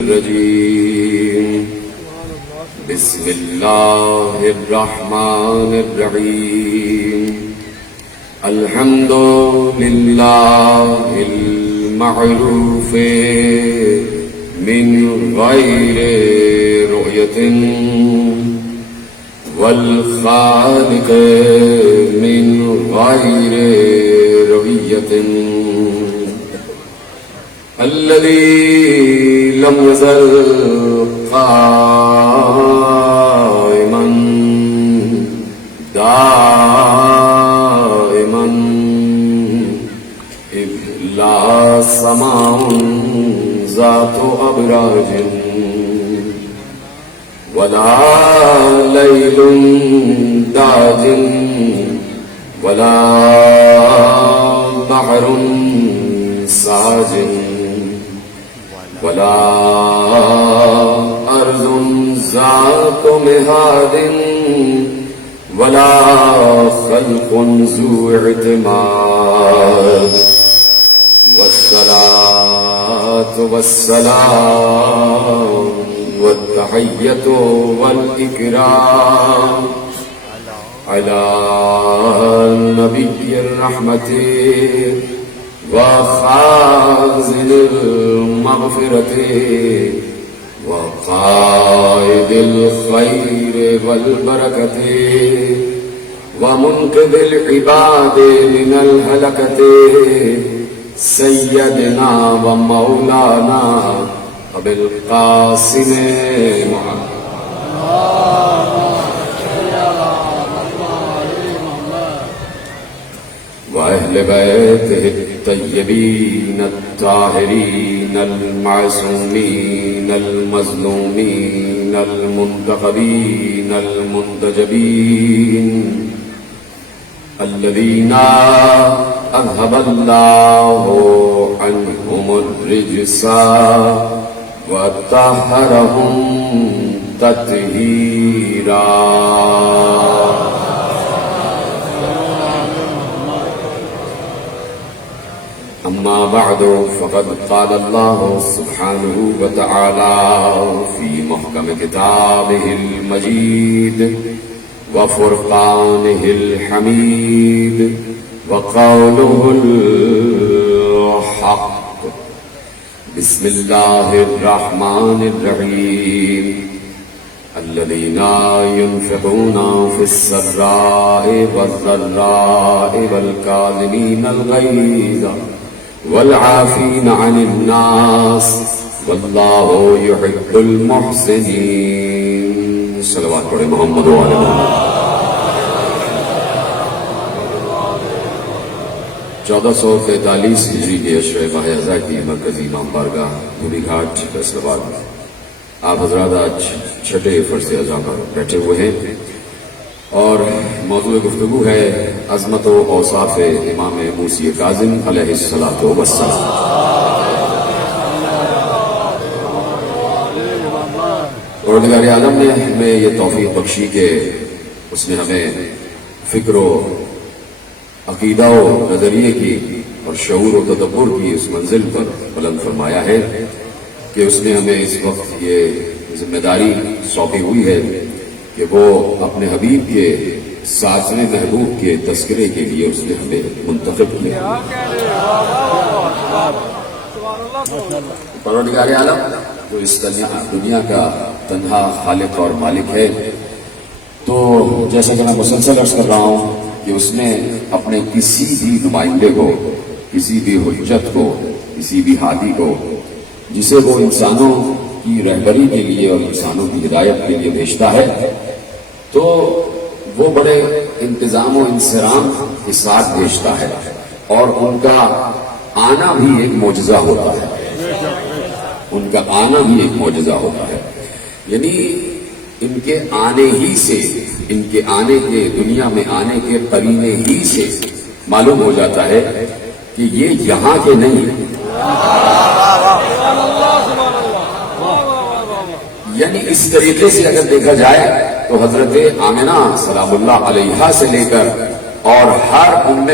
الرجيم بسم الله الرحمن الرحيم الحمد لله المعروف من غير رؤية والخالق من غير رؤية الذي لم يزل قائما دائما إذ لا سماء ذات أبراج ولا ليل داج ولا بحر ساجٍ ولا أرض ذات مهاد ولا خلق ذو اعتماد والصلاة والسلام والتحية والإكرام على نبي الرحمة وخازن المغفرة وقائد الخير والبركة ومنقذ العباد من الهلكة سيدنا ومولانا أبي القاسم محمد وأهل بيته الطيبين الطاهرين المعصومين المظلومين المنتخبين المنتجبين الذين أذهب الله عنهم الرجس وطهرهم تطهيرا أما بعد فقد قال الله سبحانه وتعالى في محكم كتابه المجيد وفرقانه الحميد وقوله الحق بسم الله الرحمن الرحيم الذين ينفقون في السراء والضراء والكاظمين الغيظ والعافين عن الناس والله يحب المحسنين صلوات پڑھے محمد و آل محمد 1443 ہجری کے اشرِ ماہ اذا کی مرکزی امام بارگاہ دھوبی گھاٹ فیصل آباد آپ حضرات آج چھٹے فرض اعظم پر بیٹھے ہوئے ہیں اور موضوع گفتگو ہے عظمت و اوصاف امام موسی کاظم علیہ الصلاۃ والسلام۔ پروردگار عالم نے ہمیں یہ توفیق بخشی کہ اس نے ہمیں فکر و عقیدہ و نظریے کی اور شعور و تدبر کی اس منزل پر بلند فرمایا ہے کہ اس نے ہمیں اس وقت یہ ذمہ داری سونپی ہوئی ہے کہ وہ اپنے حبیب کے ساتویں محبوب کے تذکرے کے لیے اس نے ہمیں منتخب کیا۔ پروردگار عالم جو اس دنیا کا تنہا خالق اور مالک ہے، تو جیسا کہ میں مسلسل عرض کر رہا ہوں کہ اس نے اپنے کسی بھی نمائندے کو، کسی بھی حجت کو، کسی بھی ہادی کو، جسے وہ انسانوں کی رہبری کے لیے اور انسانوں کی ہدایت کے لیے بھیجتا ہے، تو وہ بڑے انتظام و انصرام کے ساتھ بھیجتا ہے اور ان کا آنا بھی ایک معجزہ ہوتا ہے۔ ان کا آنا بھی ایک معجزہ ہوتا ہے، یعنی ان کے آنے ہی سے، ان کے آنے کے دنیا میں آنے کے قرینے ہی سے معلوم ہو جاتا ہے کہ یہ یہاں کے نہیں، یعنی اس طریقے سے اگر دیکھا جائے تو حضرت آمنہ سلام اللہ علیہا سے لے کر اور ہر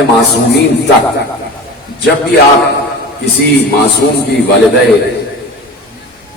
معصومین تک جب بھی آپ کسی معصوم کی والدہ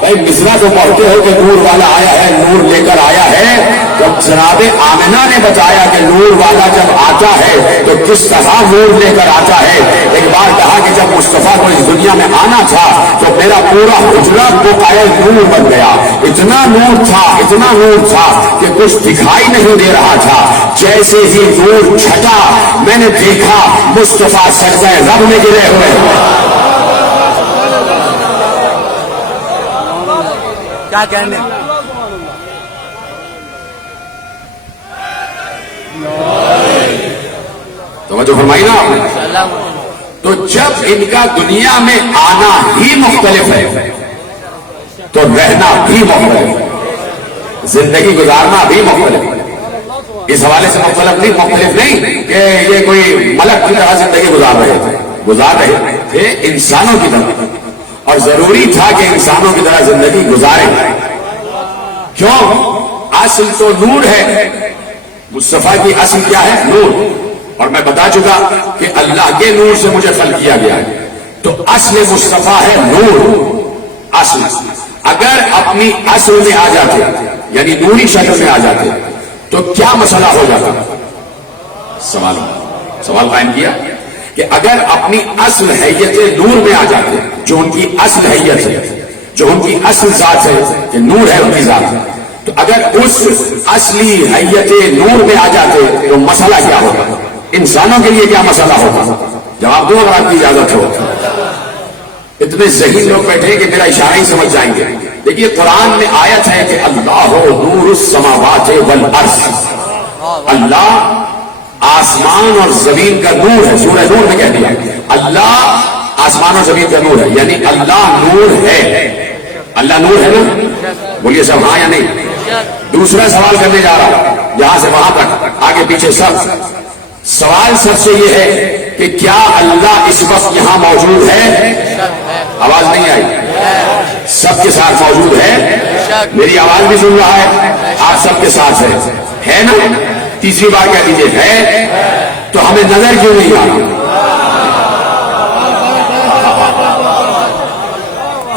بھائی مصرا تو پڑھتے ہو کہ نور والا آیا ہے، نور لے کر آیا ہے. جب جناب آمنہ نے بتایا کہ نور والا جب آتا ہے تو کس طرح نور لے کر آتا ہے. ایک بار کہا کہ جب مصطفیٰ کو اس دنیا میں آنا تھا تو میرا پورا حجرہ بقائے نور بن گیا. اتنا نور تھا، اتنا نور تھا کہ کچھ دکھائی نہیں دے رہا تھا. جیسے ہی نور چھٹا میں نے دیکھا مصطفیٰ سجدہ رب میں گرے ہوئے. کیا کہنے توجہ فرمائی نا آپ نے. تو جب ان کا دنیا میں آنا ہی مختلف ہے تو رہنا بھی مختلف ہے، زندگی گزارنا بھی مختلف ہے. اس حوالے سے مختلف نہیں کہ یہ کوئی ملک کی طرح زندگی گزار رہے تھے انسانوں کی طرح، اور ضروری تھا کہ انسانوں کی طرح زندگی گزارے. کیوں؟ اصل تو نور ہے. مصطفیٰ کی اصل کیا ہے؟ نور. اور میں بتا چکا کہ اللہ کے نور سے مجھے خلق کیا گیا ہے. تو اصل مصطفیٰ ہے نور. اصل اگر اپنی اصل میں آ جاتے یعنی نوری شکل میں آ جاتے تو کیا مسئلہ ہو جاتا؟ سوال قائم کیا کہ اگر اپنی اصل حیت نور میں آ جاتے، جو ان کی اصل حیت ہے، جو ان کی اصل ذات ہے کہ نور ہے ان کی ذات، تو اگر اس اصلی حیت نور میں آ جاتے تو مسئلہ کیا ہوگا؟ انسانوں کے لیے کیا مسئلہ ہوگا؟ جواب دو اگر آپ کی اجازت ہو. اتنے ذہین لوگ بیٹھے ہیں کہ میرا اشارہ ہی سمجھ جائیں گے. دیکھیے قرآن میں آیت ہے کہ اللہ نور السماوات والارض. اللہ آسمان اور زمین کا نور ہے. سورہ نور میں کہہ دیا اللہ آسمان اور زمین کا نور ہے، یعنی اللہ نور ہے. اللہ نور ہے نا؟ بولیے سب ہاں یا نہیں. دوسرا سوال کرنے جا رہا ہوں، یہاں سے وہاں تک آگے پیچھے سب. سوال سب سے یہ ہے کہ کیا اللہ اس وقت یہاں موجود ہے؟ آواز نہیں آئی. سب کے ساتھ موجود ہے. میری آواز بھی سن رہا ہے، آپ سب کے ساتھ ہے نا؟ تیسری بار کہہ دیجیے ہے. تو ہمیں نظر کیوں نہیں آ رہا؟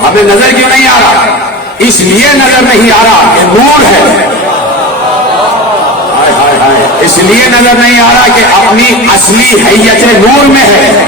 ہمیں نظر کیوں نہیں آ رہا؟ اس لیے نظر نہیں آ رہا کہ نور ہے. اس لیے نظر نہیں آ رہا کہ اپنی اصلی حیت نور میں ہے.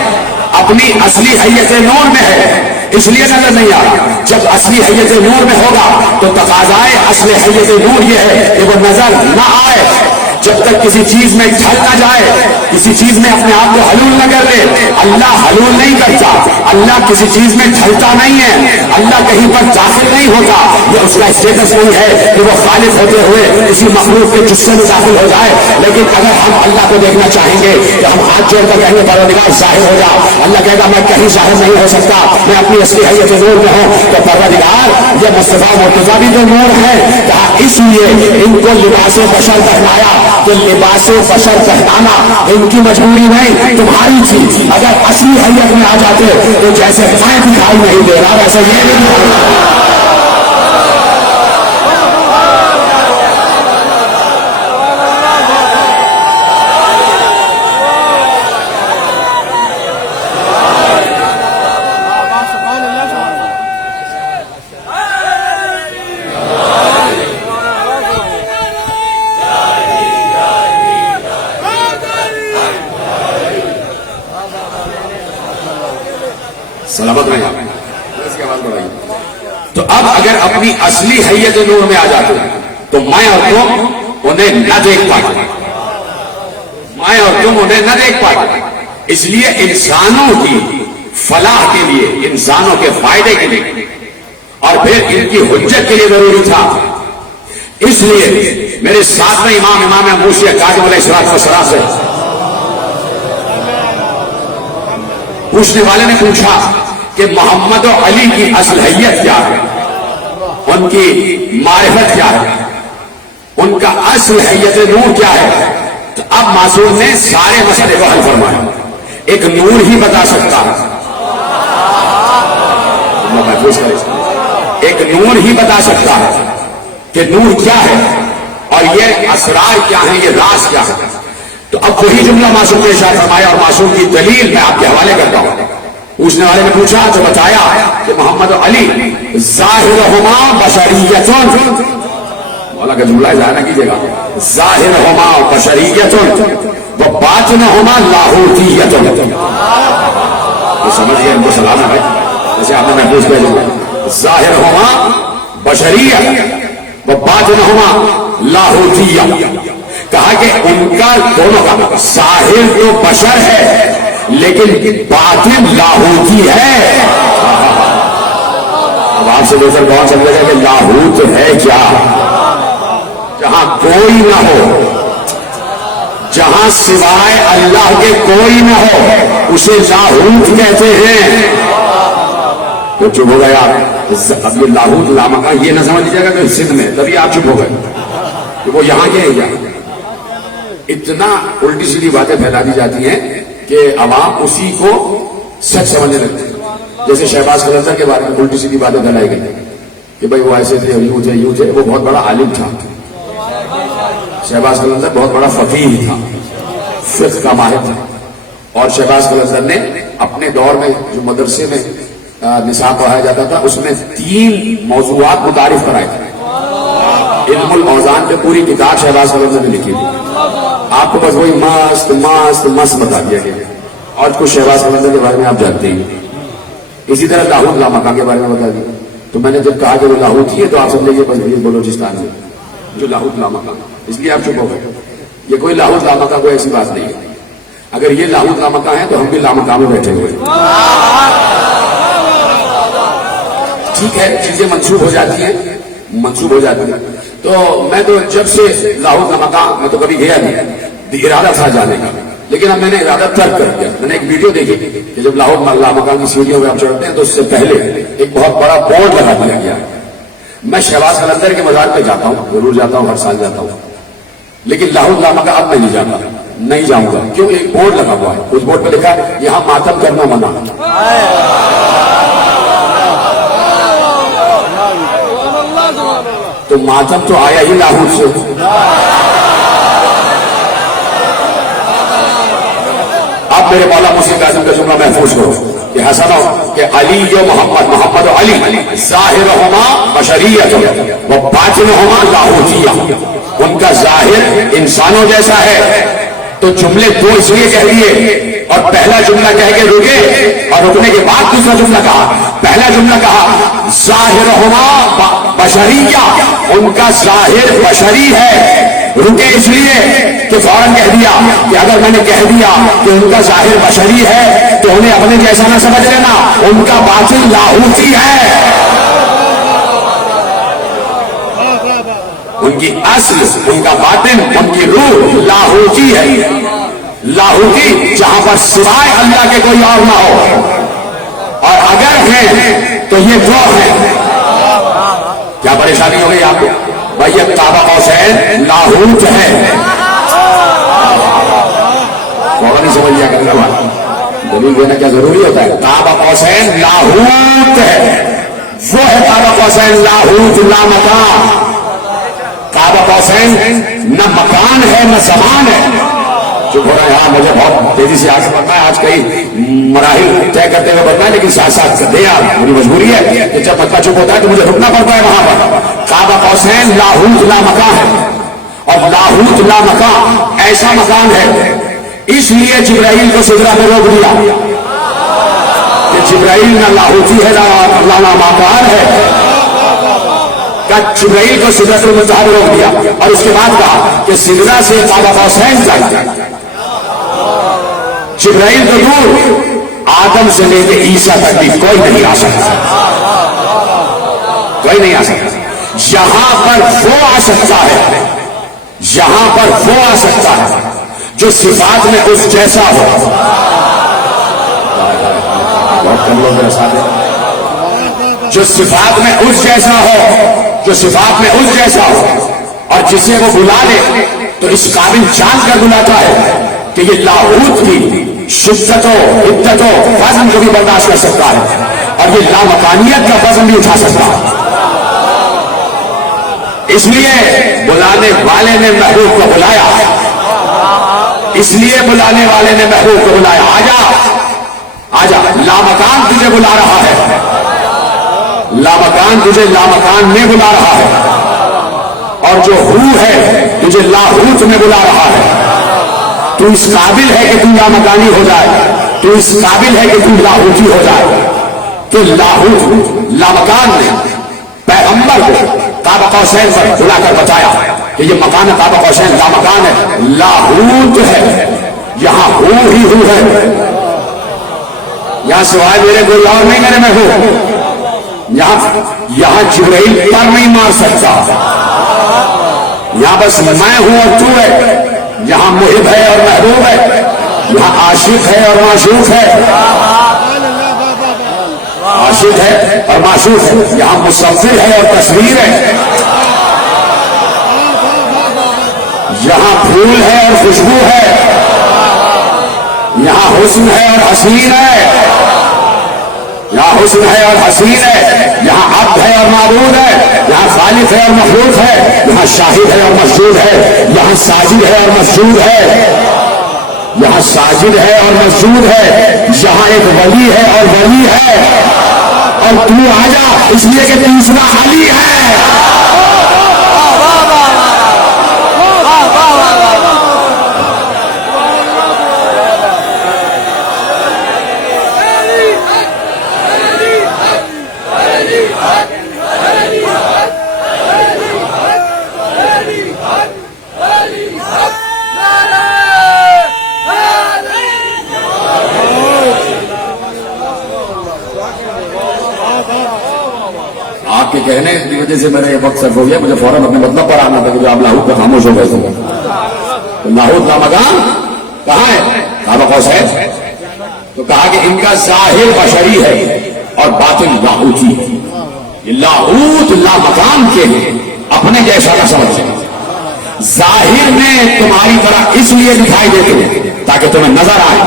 اپنی اصلی حیت نور میں ہے، اس لیے نظر نہیں آ رہا. جب اصلی حیت نور میں ہوگا تو تقاضائے اصل حیت نور یہ ہے کہ وہ نظر نہ آئے. جب تک کسی چیز میں ڈھل نہ جائے، کسی چیز میں اپنے آپ کو حلول نہ کر لے. اللہ حلول نہیں کرتا، اللہ کسی چیز میں ڈھلتا نہیں ہے، اللہ کہیں پر داخل نہیں ہوتا. یہ اس کا اسٹیٹس نہیں ہے کہ وہ خالق ہوتے ہوئے کسی مخلوق کے جسم میں داخل ہو جائے. لیکن اگر ہم اللہ کو دیکھنا چاہیں گے کہ ہم ہاتھ جوڑ کر کہیں گے پروردگار ظاہر ہو جا. اللہ کہے گا میں کہیں ظاہر نہیں ہو سکتا، میں اپنی اصلی حیت نور میں ہوں. تو پروردگار یہ مصطفیٰ مرتضیٰ بھی جو نور ہے، کہا اس لیے ان کو لباس بشر پہنایا. کہ لباس بشر پہنانا ان کی مجبوری نہیں، تمہاری تھی. اگر اصلی حیت میں آ جاتے تو جیسے میں دکھائی نہیں دے رہا ویسے یہ نہیں دکھائی. سلامت رہے. اس کی آواز بڑھائی. تو اب اگر اپنی اصلی حیت نور میں آ جاتے تو میں اور تم انہیں نہ دیکھ پاتے. میں اور تم انہیں نہ دیکھ پاتے. اس لیے انسانوں کی فلاح کے لیے، انسانوں کے فائدے کے لیے اور پھر ان کی حجت کے لیے ضروری تھا. اس لیے میرے ساتھ میں امام موسی کاظم علیہ السلام سے پوچھنے والے نے پوچھا کہ محمد و علی کی اصل حیت کیا ہے، ان کی معرفت کیا ہے، ان کا اصل حیت نور کیا ہے. تو اب معصوم نے سارے مسئلے کو حل فرمایا. ایک نور ہی بتا سکتا ہے، ایک نور ہی بتا سکتا ہے کہ نور کیا ہے اور یہ اسرار کیا ہیں، یہ راز کیا ہے. تو اب وہی جملہ معصوم نے ارشاد فرمایا اور معصوم کی دلیل میں آپ کے حوالے کرتا ہوں. پوچھنے والے نے پوچھا تو بتایا کہ محمد و علی ظاہرہما بشریتن، مولا کا جملہ ظاہر نہ کیجیے گا، ظاہرہما بشریتن و باطنہما لاہوتیتن. یہ سمجھ گئے، ان کو سلانا ہے جیسے آپ نے محفوظ کیا جائے. ظاہرہما بشریت و باطنہما لاہوتیہ. کہا کہ ان کا دونوں کا ظاہر تو بشر ہے لیکن باطن لاہوتی ہے. اب آپ سے دوسر کون سمجھے گا کہ لاہوت ہے کیا؟ جہاں کوئی نہ ہو، جہاں سوائے اللہ کے کوئی نہ ہو، اسے لاہوت کہتے ہیں. تو چپ ہو گیا. اب یہ لاہوت لامکا یہ نہ سمجھ لیجیے گا کہ سندھ میں، تبھی آپ چپ ہو گئے کہ وہ یہاں کے ہیں. اتنا الٹی سیدھی باتیں پھیلا دی جاتی ہیں کہ عوام اسی کو سچ سمجھنے لگتے ہیں. جیسے شہباز قلندر کے بارے میں الٹی سیدھی باتیں پھیلائی گئی کہ بھائی وہ ایسے تھے، یوں تھے یوں تھے. وہ بہت بڑا عالم تھا. شہباز قلندر بہت بڑا فقیہ تھا، فقہ کا ماہر تھا. اور شہباز قلندر نے اپنے دور میں جو مدرسے میں نصاب پڑھایا جاتا تھا اس میں 3 موضوعات متعارف کرائے تھے. علم الاوزان پہ پوری کتاب شہباز قلندر نے لکھی تھی. آپ کو بس وہی مست مست مست بتا دیا گیا. اور کچھ شہباز قلندر کے بارے میں آپ جانتے ہی. اسی طرح لاہوت لامکا کے بارے میں بتا دیا. تو میں نے جب کہا کہ وہ لاہوتی ہے تو آپ سمجھے بس یہ بلوچستان سے جو لاہوت لامکا، اس لیے آپ چپ ہو گئے. یہ کوئی لاہوت لامکا کوئی ایسی بات نہیں ہے. اگر یہ لاہوت لامکا ہے تو ہم بھی لامکا میں بیٹھے ہوئے. ٹھیک ہے، چیزیں منسوخ ہو جاتی ہیں، منسوخ ہو جاتی ہیں. تو میں تو جب سے لاہور کا مقام میں تو کبھی گیا نہیں، ارادہ تھا جانے کا، لیکن اب میں نے ارادہ ترک کر دیا. میں نے ایک ویڈیو دیکھی کہ جب لاہور مقام کی سیڑھیوں میں آپ چڑھتے ہیں تو اس سے پہلے ایک بہت بڑا بورڈ لگا دیا گیا. میں شہباز قلندر کے مزار پہ جاتا ہوں، ضرور جاتا ہوں، ہر سال جاتا ہوں، لیکن لاہور لامکا اب میں نہیں جاتا، نہیں جاؤں گا. کیوں؟ ایک بورڈ لگا ہوا ہے، اس بورڈ پہ لکھا ہے یہاں ماتم کرنا منع. تو ماتم تو آیا ہی لاہور سے. اب میرے مولا مسلم اعظم کا جملہ محفوظ کرو کہ حسن کہ علی و محمد، محمد و علی ظاہرہما بشریت و باطنہما لاہوتیہ. ان کا ظاہر انسانوں جیسا ہے. تو جملے دو اس لیے کہہ دیے اور پہلا جملہ کہہ کے رکے اور رکنے کے بعد دوسرا جملہ کہا. پہلا جملہ کہا ظاہرہما بشریہ، ان کا ظاہر بشری ہے. رکے اس لیے کہ فوراً کہہ دیا کہ اگر میں نے کہہ دیا کہ ان کا ظاہر بشری ہے تو انہیں اپنے جیسا نہ سمجھ لینا، ان کا باطن لاہوتی ہے. ان کی اصل، ان کا باطن، ان کی روح لاہوتی ہے. لاہوتی جہاں پر سوائے اللہ کے کوئی اور نہ ہو، اور اگر ہیں تو یہ وہ ہے. کیا پریشانی ہو گئی آپ کو؟ بھائی یہ قاب قوسین لاہوت ہے. نہیں سمجھ لیا کرنے والا دلیل دینا کیا ضروری ہوتا ہے. قاب قوسین لاہوت ہے، وہ ہے قاب قوسین لاہوت لا مکان. قاب قوسین نہ مکان ہے نہ زمان ہے. چپ ہو رہا ہے. ہاں مجھے بہت تیزی سے آگے بڑھنا ہے، آج کئی مراحل طے کرتے ہوئے بڑھنا ہے، لیکن ساتھ ساتھ دیا میری مجبوری ہے کہ جب بچہ چپ ہوتا ہے تو مجھے رکنا پڑتا ہے وہاں پر. قاب قوسین لاہوت لا مکان ہے، اور لاہوت لا مکان ایسا مکان ہے اس لیے جبرائیل کو سدرہ میں روک دیا کہ جبرائیل نہ لاہوتی ہے نہ مکان ہے. جبرائیل کو سدرۃ المنتہا میں روک دیا اور اس کے بعد کہا کہ سدرہ سے قاب قوسین تک جبرائیل تو دور، آدم سے لے کے عیسیٰ تک بھی کوئی نہیں آ سکتا، کوئی نہیں آ سکتا. یہاں پر وہ آ سکتا ہے، یہاں پر وہ آ سکتا ہے جو صفات میں اس جیسا ہو. بہت کم لوگ میرے ساتھ ہیں. جو صفات میں اس جیسا ہو، جو صفات میں اس جیسا ہو، اور جسے وہ بلا لے تو اس قابل جان کر بلاتا ہے کہ یہ لاہوت کی شدت و حدت و وزن کو بھی برداشت کر سکتا ہے اور یہ لامکانیت کا وزن بھی اٹھا سکتا ہے. اس لیے بلانے والے نے محبوب کو بلایا، اس لیے بلانے والے نے محبوب کو بلایا. آجا آجا، لامکان تجھے بلا رہا ہے، لامکان تجھے لامکان میں بلا رہا ہے، اور جو ہو ہے تجھے لاہوت میں بلا رہا ہے۔ تو اس قابل ہے کہ تو لامکانی ہو جائے، تو اس قابل ہے کہ تو لاہوتی ہو جائے۔ کہ لاہوت لامکان نے پیغمبر کو قاب قوسین پر بلا کر بتایا کہ یہ مکان قاب قوسین لامکان ہے، لاہوت ہے، یہاں ہو ہی ہو ہے، یہاں سوائے میرے کوئی اور نہیں، میرے میں ہو، یہاں جبرائیل پر نہیں مار سکتا، یہاں بس میں ہوں اور تو ہے، یہاں محب ہے اور محبوب ہے، یہاں عاشق ہے اور معشوق ہے، عاشق ہے اور معشوق ہے، یہاں مصور ہے اور تصویر ہے، یہاں پھول ہے اور خوشبو ہے، یہاں حسن ہے اور حسین ہے، یہاں حسن ہے اور حسین ہے، یہاں عبد ہے اور معبود ہے، یہاں خالق ہے اور مخلوق ہے، یہاں شاہد ہے اور مسجود ہے، یہاں ساجد ہے اور مسجود ہے، یہاں ساجد ہے اور مسجود ہے، یہاں ایک ولی ہے اور ولی ہے، اور تو آجا اس لیے کہ تیسرا علی ہے۔ آپ کے کہنے کی وجہ سے میرا یہ وقت صرف ہو گیا، مجھے فوراً اپنے مطلب پر آنا تھا کہ جو آپ لاہوت پہ خاموش ہو گئے تھے۔ تو لاہوت کا مکان کہاں ہے؟ قاب قوسین۔ تو کہا کہ ان کا ظاہر بشری ہے اور باطن لاہوتی ہے۔ یہ لاہوت لامکان کے اپنے جیسا نہ سمجھے، ظاہر میں تمہاری طرح اس لیے دکھائی دیتے تاکہ تمہیں نظر آئے،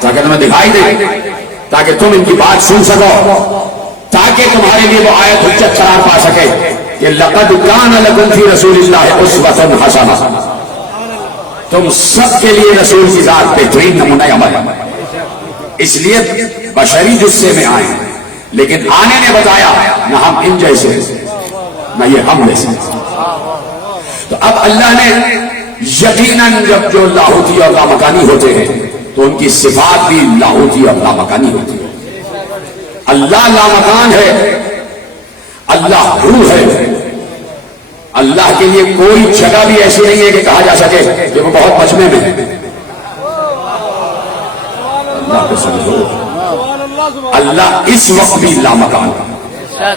تاکہ تمہیں دکھائی دے، تاکہ تم ان کی بات سن سکو، تاکہ تمہارے لیے وہ آیت حجت قرار پا سکے کہ لقد کان لکم فی رسول اللہ اسوۃ حسنہ، تم سب کے لیے رسول کی ذات بہترین نمونہ عمل ہے۔ اس لیے بشری جسے میں آئے، لیکن آنے نے بتایا نہ ہم ان جیسے نہ یہ ہم جیسے۔ تو اب اللہ نے یقیناً جب جو لاہوتی اور لامکانی ہوتے ہیں تو ان کی صفات بھی لاہوتی اور لامکانی ہوتی ہے۔ اللہ لامکان ہے، اللہ روح ہے، اللہ کے لیے کوئی جگہ بھی ایسی نہیں ہے کہ کہا جا سکے کہ وہ بہت مجمع میں ہے۔ اللہ کو سمجھو، اللہ اس وقت بھی لامکان ہے،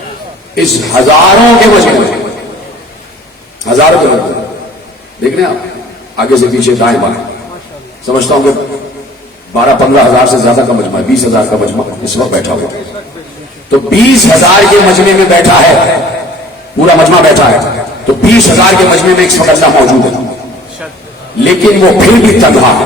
اس ہزاروں کے مجمع میں، ہزاروں کے مجمع میں دیکھ رہے ہیں آپ، آگے سے پیچھے دائیں بائیں، سمجھتا ہوں کہ 12-15 ہزار سے زیادہ کا مجمع ہے، 20 ہزار کا مجمع اس وقت بیٹھا ہوا ہے۔ تو 20 ہزار کے مجمع میں بیٹھا ہے، پورا مجمع بیٹھا ہے، تو 20 ہزار کے مجمع میں ایک وقت اللہ موجود ہے، لیکن وہ پھر بھی تنہا ہے۔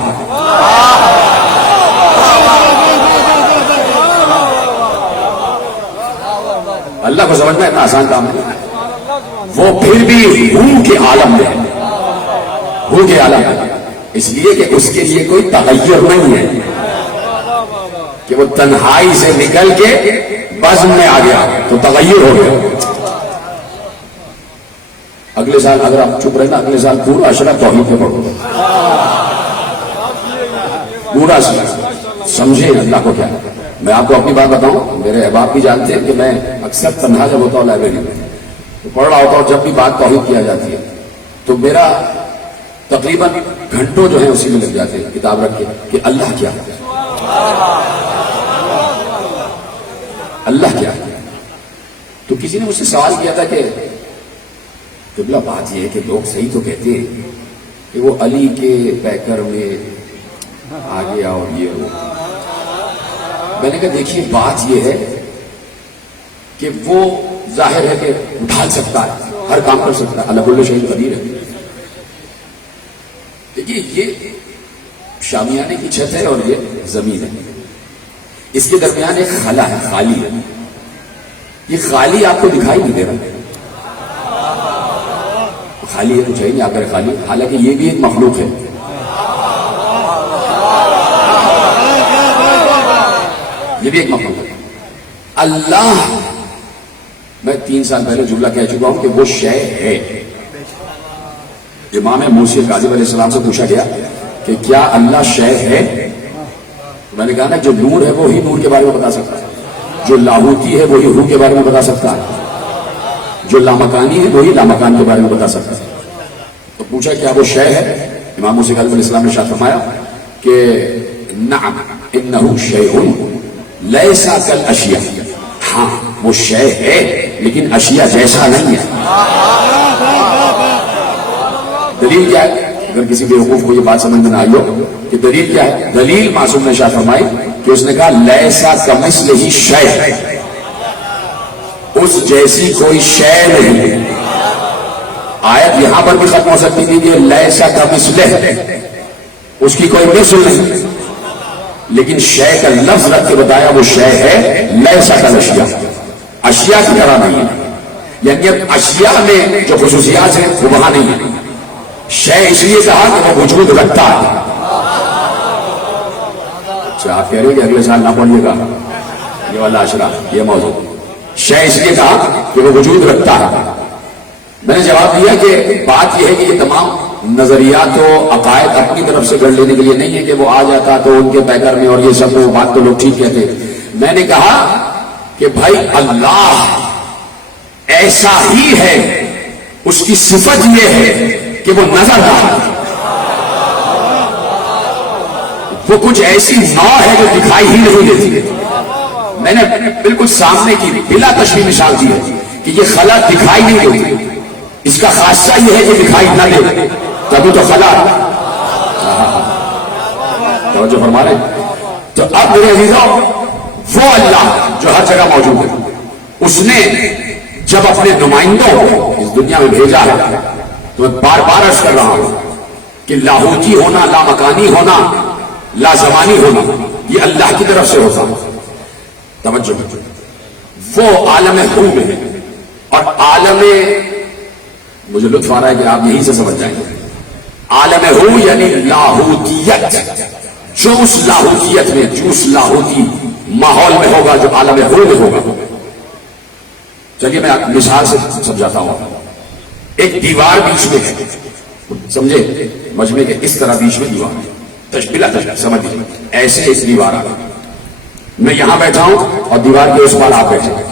اللہ کو سمجھنا اتنا آسان کام ہے، وہ پھر بھی روح کے عالم میں ہے، روح کے عالم میں، اس لیے کہ اس کے لیے کوئی تغیر نہیں ہے کہ وہ تنہائی سے نکل کے بزم میں آ گیا تو تغیر ہو گیا۔ اگلے سال اگر آپ چپ رہے نا، اگلے سال پورا اشرا توحید پہ پڑھو، پورا سمجھے اللہ کو کیا۔ میں آپ کو اپنی بات بتاؤں، میرے احباب بھی جانتے ہیں کہ میں اکثر تنہا جب ہوتا ہوں لائبریری میں تو پڑھ رہا ہوتا ہوں، جب بھی بات توحید کیا جاتی ہے تو میرا تقریباً گھنٹوں جو ہے اسی میں لگ جاتے ہیں کتاب رکھ کے کہ اللہ کیا ہے، اللہ کیا ہے۔ تو کسی نے مجھ سے سوال کیا تھا کہ قبلہ بات یہ ہے کہ لوگ صحیح تو کہتے ہیں کہ وہ علی کے پیکر میں آ گیا اور یہ ہو۔ میں نے کہا دیکھیے بات یہ ہے کہ وہ ظاہر ہے کہ اٹھال سکتا ہے، ہر کام کر سکتا ہے، اللہ کل شیء قدیر ہے۔ دیکھیے یہ شامیانے کی چھت ہے اور یہ زمین ہے، اس کے درمیان ایک خلا ہے، خالی ہے، یہ خالی آپ کو دکھائی نہیں دے رہا، خالی ہے کچھ ہے نہیں آپ کا خالی، حالانکہ یہ بھی ایک مخلوق ہے۔ یہ بھی ایک مفہوم ہے. اللہ، میں 3 سال پہلے جملہ کہہ چکا ہوں کہ وہ شے ہے. امام موسی کاظم علیہ السلام سے پوچھا گیا کہ کیا اللہ شے ہے؟ میں نے کہا نا جو نور ہے وہی نور کے بارے میں بتا سکتا ہے، جو لاہوتی ہے وہی روح کے بارے میں بتا سکتا ہے، جو لامکانی ہے وہی لامکان کے بارے میں بتا سکتا ہے. تو پوچھا کیا وہ شے ہے؟ امام موسی کاظم علیہ السلام نے ارشاد فرمایا کہ نعم انہ شیء لیس کالاشیاء، ہاں وہ شے ہے لیکن اشیاء جیسا نہیں ہے. دلیل کیا ہے؟ اگر کسی بیوقوف کو یہ بات سمجھ میں نہ آئی ہو کہ دلیل کیا ہے، دلیل معصوم نے ارشاد فرمائی کہ اس نے کہا لیسا کمثلہ شیء، اس جیسی کوئی شے نہیں. آیت یہاں پر بھی ختم ہو سکتی تھی کہ لیسا کمثلہ، اس کی کوئی مثل نہیں، لیکن شے کا لفظ رکھ کے بتایا وہ شے ہے لیسا کالاشیاء، اشیاء کی طرح نہیں ہے. یعنی اشیاء میں جو خصوصیات ہیں وہ وہاں نہیں ہے. شے اس لیے کہا کہ وہ وجود رکھتا ہے. اچھا آپ کہہ رہے ہیں کہ اگلے سال نہ پڑھیے گا یہ والا اشرا، یہ موضوع. شے اس لیے کہا کہ وہ وجود رکھتا ہے. میں نے جواب دیا کہ بات یہ ہے کہ یہ تمام نظریات و عقائد اپنی طرف سے گڑھ لینے کے لیے نہیں ہے کہ وہ آ جاتا تو ان کے پیکر میں اور یہ سب وہ بات تو لوگ ٹھیک کہتے. میں نے کہا کہ بھائی اللہ ایسا ہی ہے، اس کی صفت یہ ہے کہ وہ نظر رہا ہے. وہ کچھ ایسی نوع ہے جو دکھائی ہی نہیں دیتی. میں نے بالکل سامنے کی بلا تشبیہ مثال دی ہے کہ یہ خلا دکھائی نہیں دیتی، اس کا خاصہ یہ ہے کہ دکھائی نہ دے، تبھی تو خلا. توجہ فرما رہے. تو اب میرے عزیزوں، وہ اللہ جو ہر جگہ موجود ہے، اس نے جب اپنے نمائندوں کو اس دنیا میں بھیجا ہے، تو میں بار بار عرض کر رہا ہوں کہ لاہوتی ہونا، لامکانی ہونا، لازمانی ہونا، یہ اللہ کی طرف سے ہوتا. توجہ، وہ عالم خو میں اور عالم، مجھے لطف آ رہا ہے کہ آپ یہیں سے سمجھ جائیں گے، عالم خو یعنی لاہوتیت، جو اس لاہوتیت میں، جو اس لاہوتی ماحول میں ہوگا، جو عالم خو میں ہوگا. چلیے میں مثال سے سمجھاتا ہوں. ایک دیوار بیچ میں ہے، سمجھے، مجمع کے اس طرح بیچ میں دیوار ہے. تشبیہ سمجھ لیجیے، ایسے ایک دیوار آ گئی، میں یہاں بیٹھا ہوں اور دیوار کے اس پار آپ بیٹھے ہیں.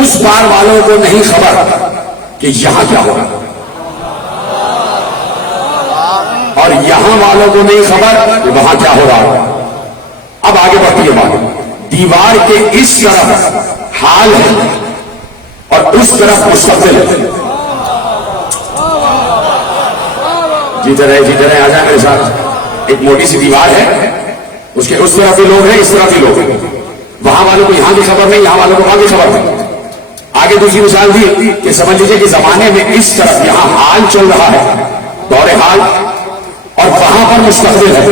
اس پار والوں کو نہیں خبر کہ یہاں کیا ہو رہا، اور یہاں والوں کو نہیں خبر کہ وہاں کیا ہو رہا. اب آگے بڑھتی ہے بات، دیوار کے اس طرف حال ہے اور اس طرف مستقبل ہے. جیتے رہے آ جائیں میرے ساتھ. ایک موٹی سی دیوار ہے، اس کے اس طرف بھی لوگ ہیں، اس طرف بھی لوگ ہیں. وہاں والوں کو یہاں کی خبر نہیں، یہاں والوں کو وہاں کی خبر نہیں. آگے دوسری مثال دی کہ سمجھ لیجیے کہ زمانے میں اس طرف یہاں حال چل رہا ہے، دور حال، اور وہاں پر مستقبل ہے.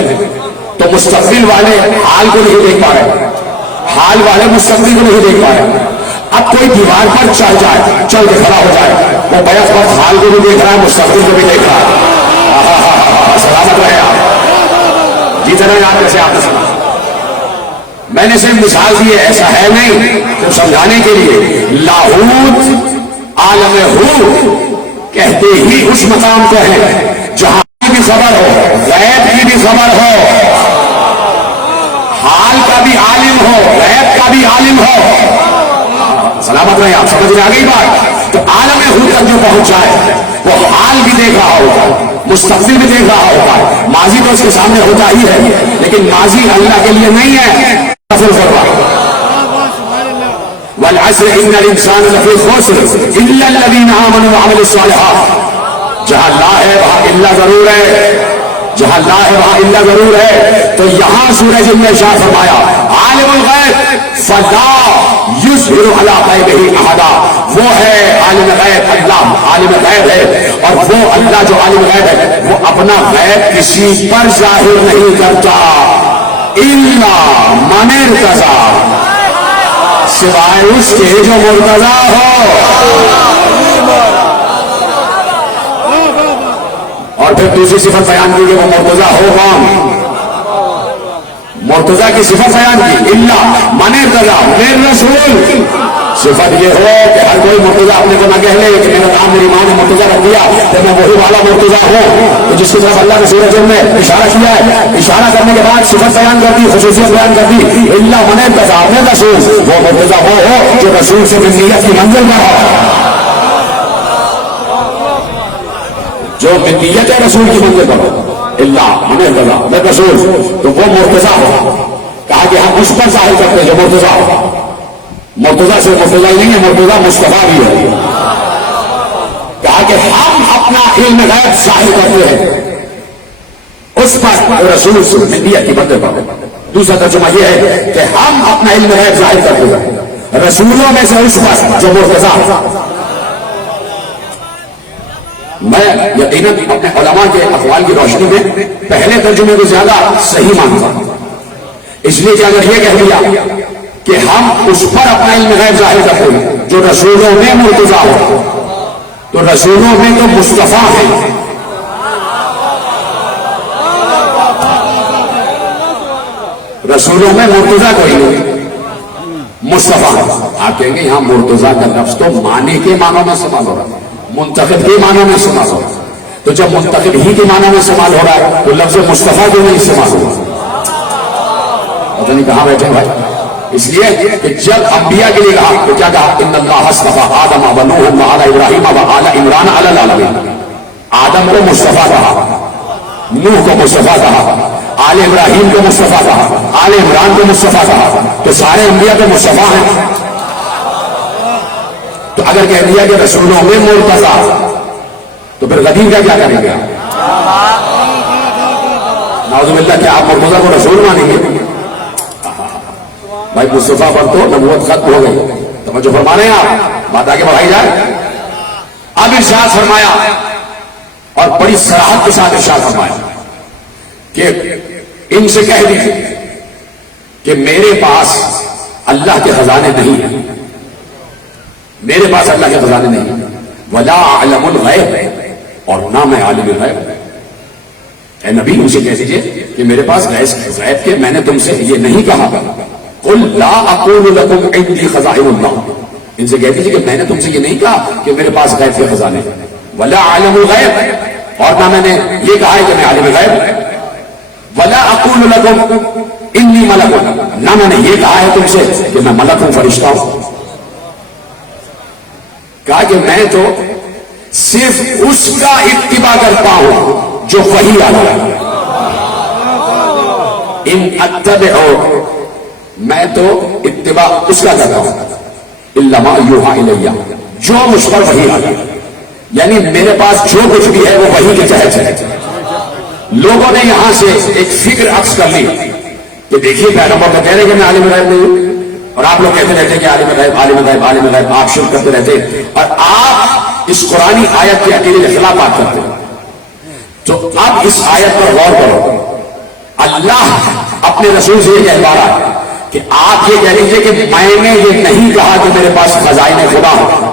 تو مستقبل والے حال کو نہیں دیکھ پا رہے، حال والے مستقبل کو نہیں دیکھ پا رہے. اب کوئی دیوار پر چڑھ جائے، چل کے کھڑا ہو جائے، وہ بیک وقت حال کو بھی دیکھ رہا ہے، مستقبل کو بھی دیکھ رہا ہے. سلامت رہے آپ، جیتے رہے آپ. جیسے آپ نے سنا، میں نے صرف مثال دی ہے، ایسا ہے نہیں، صرف سمجھانے کے لیے. لاہوت عالم ہو کہتے ہی اس مقام کو ہے جہاں کی بھی خبر ہو، غیب کی بھی خبر ہو، حال کا بھی عالم ہو، غیب کا بھی عالم ہو. سلامت رہے آپ، سمجھ میں آ گئی بات. تو عالم ہو تک جو پہنچ جائے وہ حال بھی دیکھ رہا ہوگا، مستقبل بھی دیکھ رہا ہوگا. ماضی تو اس کے سامنے ہوتا ہی ہے، لیکن ماضی اللہ کے لیے نہیں ہے. والعصر ان الانسان لفی خسر الا الذین آمنوا وعملوا الصالحات. جہاں لا ہے وہاں الا ضرور ہے، جہاں لا ہے وہاں الا ضرور ہے. تو یہاں سورہ جن نے ارشاد فرمایا عالم الغیب فلا یظہر علی غیبہ احدا. وہ ہے عالم غیب، اللہ عالم غیب ہے، اور وہ اللہ جو عالم غیب ہے وہ اپنا غیب کسی پر ظاہر نہیں کرتا الا من ارتضی، سوائے اس کے جو مرتضی ہو. اور پھر دوسری صفت بیان کی کہ وہ مرتضی ہو کون؟ مرتضی کی صفت بیان کی، الا من ارتضی من رسول، صفت یہ ہو کہ ہر کوئی مرتضی اپنے کو نہ کہہ لے کہ میرا نام میری ماں نے مرتضی رکھ دیا تو میں وہی والا مرتضی ہوں، تو جس کی طرف اللہ نے سورۃ میں اشارہ کیا ہے، اشارہ کرنے کے بعد صفت بیان کر دی، خصوصیت بیان کر دی، الا من ارتضی من رسول، وہ مرتضی وہ ہو جو رسول سے منیت کی منزل پر ہو، جو منیت رسول کی منزل پر ہو، الا من ارتضی من رسول، تو وہ مرتضی ہو۔ کہا کہ ہم اس پر ظاہر کرتے ہیں جو مرتضی ہو، مرتضی سے مرتضی نہیں ہے، مرتضی مصطفیٰ بھی ہے۔ کہا کہ ہم اپنا علم غیب ظاہر کرتے ہیں اس پر رسول سے منیت کی بندے پر۔ دوسرا ترجمہ یہ ہے کہ ہم اپنا علم غیب ظاہر کرتے ہیں رسولوں میں سے اس پر جو مرتضی۔ میں یقیناً اپنے علماء کے اقوال کی روشنی میں پہلے ترجمے کو زیادہ صحیح مانتا ہوں، اس لیے کہ اگر یہ کہہ دیا کہ ہم اس پر اپنا علم غیب ظاہر کرتے ہیں جو رسولوں میں مرتضی ہو، تو رسولوں میں تو مصطفیٰ ہے، رسولوں میں مرتضی کوئی نہیں، مصطفیٰ ہے۔ آپ کہیں گے یہاں مرتضی کا لفظ تو معنی کے معنوں میں استعمال ہو رہا ہے، منتخب کے معنوں میں استعمال ہو رہا ہے، تو جب منتخب ہی کے معنوں میں استعمال ہو رہا ہے تو لفظ مصطفیٰ کیوں نہیں استعمال ہو رہا؟ پتہ نہیں کہاں بیٹھے بھائی۔ اس لیے کہ جب انبیاء کے لیے کہا تو کیا کہا، ان اللہ اصطفیٰ آدم و نوح و آل ابراہیم و آل عمران علی العالمین، آدم کو مصطفیٰ کہا، نوح کو مصطفیٰ کہا، آل ابراہیم کو مصطفیٰ کہا، آل عمران کو مصطفیٰ کہا، تو سارے انبیاء تو مصطفیٰ ہیں۔ تو اگر کہہ دیا کہ رسولوں میں مرتضی تو پھر غدیر کا کیا کریں گے؟ نعوذ باللہ، کہ آپ مرتضی کو رسول مانیں گے؟ بھائی مصطفیٰ پر تو نبوت ختم ہو گئی، توجہ فرما رہے ہیں آپ، بات آگے بڑھائی جائے۔ اب ارشاد فرمایا اور بڑی صراحت کے ساتھ ارشاد فرمایا کہ ان سے کہہ دیجیے کہ میرے پاس اللہ کے خزانے نہیں ہیں، میرے پاس اللہ کے خزانے نہیں ہیں، ولا اعلم الغیب، اور نہ میں عالم غیب۔ اے نبی ان سے کہہ دیجیے کہ میرے پاس غیب کے میں نے تم سے یہ نہیں کہا، قل لا اقول لكم عندي خزائن اللہ، ان سے کہہ دیجیے کہ میں نے تم سے یہ نہیں کہا کہ میرے پاس غیب کے خزانے، ولا عالم الغیب، اور نہ میں نے یہ کہا ہے کہ میں عالم غیب، ولا اقول لكم انی ملک، نہ میں نے یہ کہا ہے تم سے کہ میں ملک ہوں، فرشتہ ہوں۔ کہا کہ میں تو صرف اس کا اتباع کرتا ہوں جو وحی آتا ہے، ان اتبع، میں تو اتباع اس کا کرتا ہوں، الا ما یوحی الی، جو مجھ پر وحی آتا ہے، یعنی میرے پاس جو کچھ بھی ہے وہ وحی کے تحت ہے۔ لوگوں نے یہاں سے ایک فکر عکس کر لی کہ دیکھیے پیغمبر تو کہہ رہے کہ میں عالم غیب نہیں ہوں، اور آپ لوگ کہتے رہتے کہ عالم غیب عالم غیب عالم غیب، آپ شرک کرتے رہتے اور آپ اس قرآنی آیت کے عقیدے کے خلاف بات کرتے ہیں۔ تو اب اس آیت پر غور کرو، اللہ اپنے رسول سے یہ کہہ رہا ہے کہ آپ یہ کہہ لیجیے کہ میں نے یہ نہیں کہا کہ میرے پاس خزائن خدا ہو،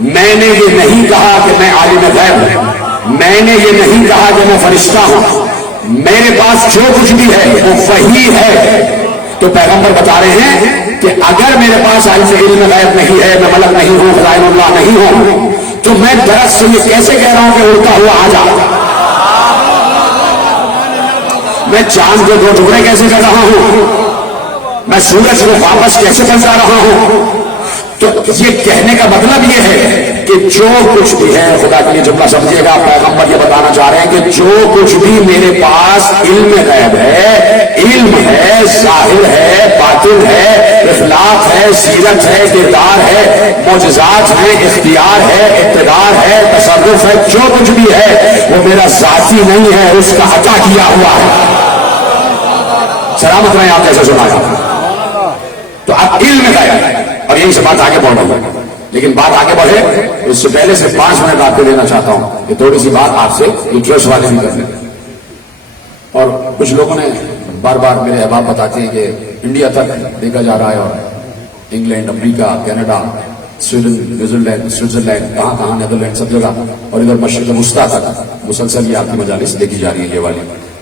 میں نے یہ نہیں کہا کہ میں عالم غیب ہوں، میں نے یہ نہیں کہا کہ میں فرشتہ ہوں، میرے پاس جو کچھ بھی ہے وہ وحی ہے۔ تو پیغمبر بتا رہے ہیں کہ اگر میرے پاس علم غیب نہیں ہے، میں ملک نہیں ہوں، خزائن اللہ نہیں ہوں، تو میں درس سے یہ کیسے کہہ رہا ہوں کہ اڑتا ہوا آ جا، میں چاند کے 2 ٹکڑے کیسے کر رہا ہوں، میں سورج کو واپس کیسے پہنچا رہا ہوں۔ تو یہ کہنے کا مطلب یہ ہے کہ جو کچھ بھی ہے، خدا کے لیے جملہ سمجھیے گا، پیغمبر یہ بتانا چاہ رہے ہیں کہ جو کچھ بھی میرے پاس علم غیب ہے، علم ہے، ظاہر ہے، باطن ہے، اخلاق ہے، سیرت ہے، کردار ہے، معجزات ہیں، اختیار ہے، اقتدار ہے، تصرف ہے، جو کچھ بھی ہے وہ میرا ذاتی نہیں ہے، اس کا عطا کیا ہوا ہے۔ سلامت رہیں آپ جیسے سنا۔ تو اب علم غیب ہے، اور یہی سے بات آگے بڑھ رہی ہے، لیکن بات آگے بڑھے اس سے پہلے سے 5 منٹ آپ کو لینا چاہتا ہوں کہ تھوڑی سی بات آپ سے انٹرسٹ والے بھی کرنے۔ اور کچھ لوگوں نے بار بار میرے احباب بتاتے ہیں کہ انڈیا تک دیکھا جا رہا ہے، اور انگلینڈ، امریکہ، کینیڈا، سویڈن، نیوزی سوئٹزرلینڈ، کہاں کہاں، نیدرلینڈ، سب جگہ، اور ادھر مشرق وسطیٰ تک مسلسل یہ آپ کی مجالس دیکھی جا رہی ہے یہ والی۔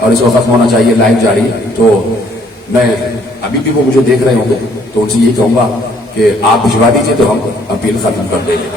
اور اس کو ختم ہونا چاہیے، لائف جاری ہے. تو میں ابھی بھی وہ مجھے دیکھ رہے ہوں گے تو ان سے یہ کہوں گا کہ آپ بھجوا دیجیے تو ہم اپیل ختم کر دیں گے.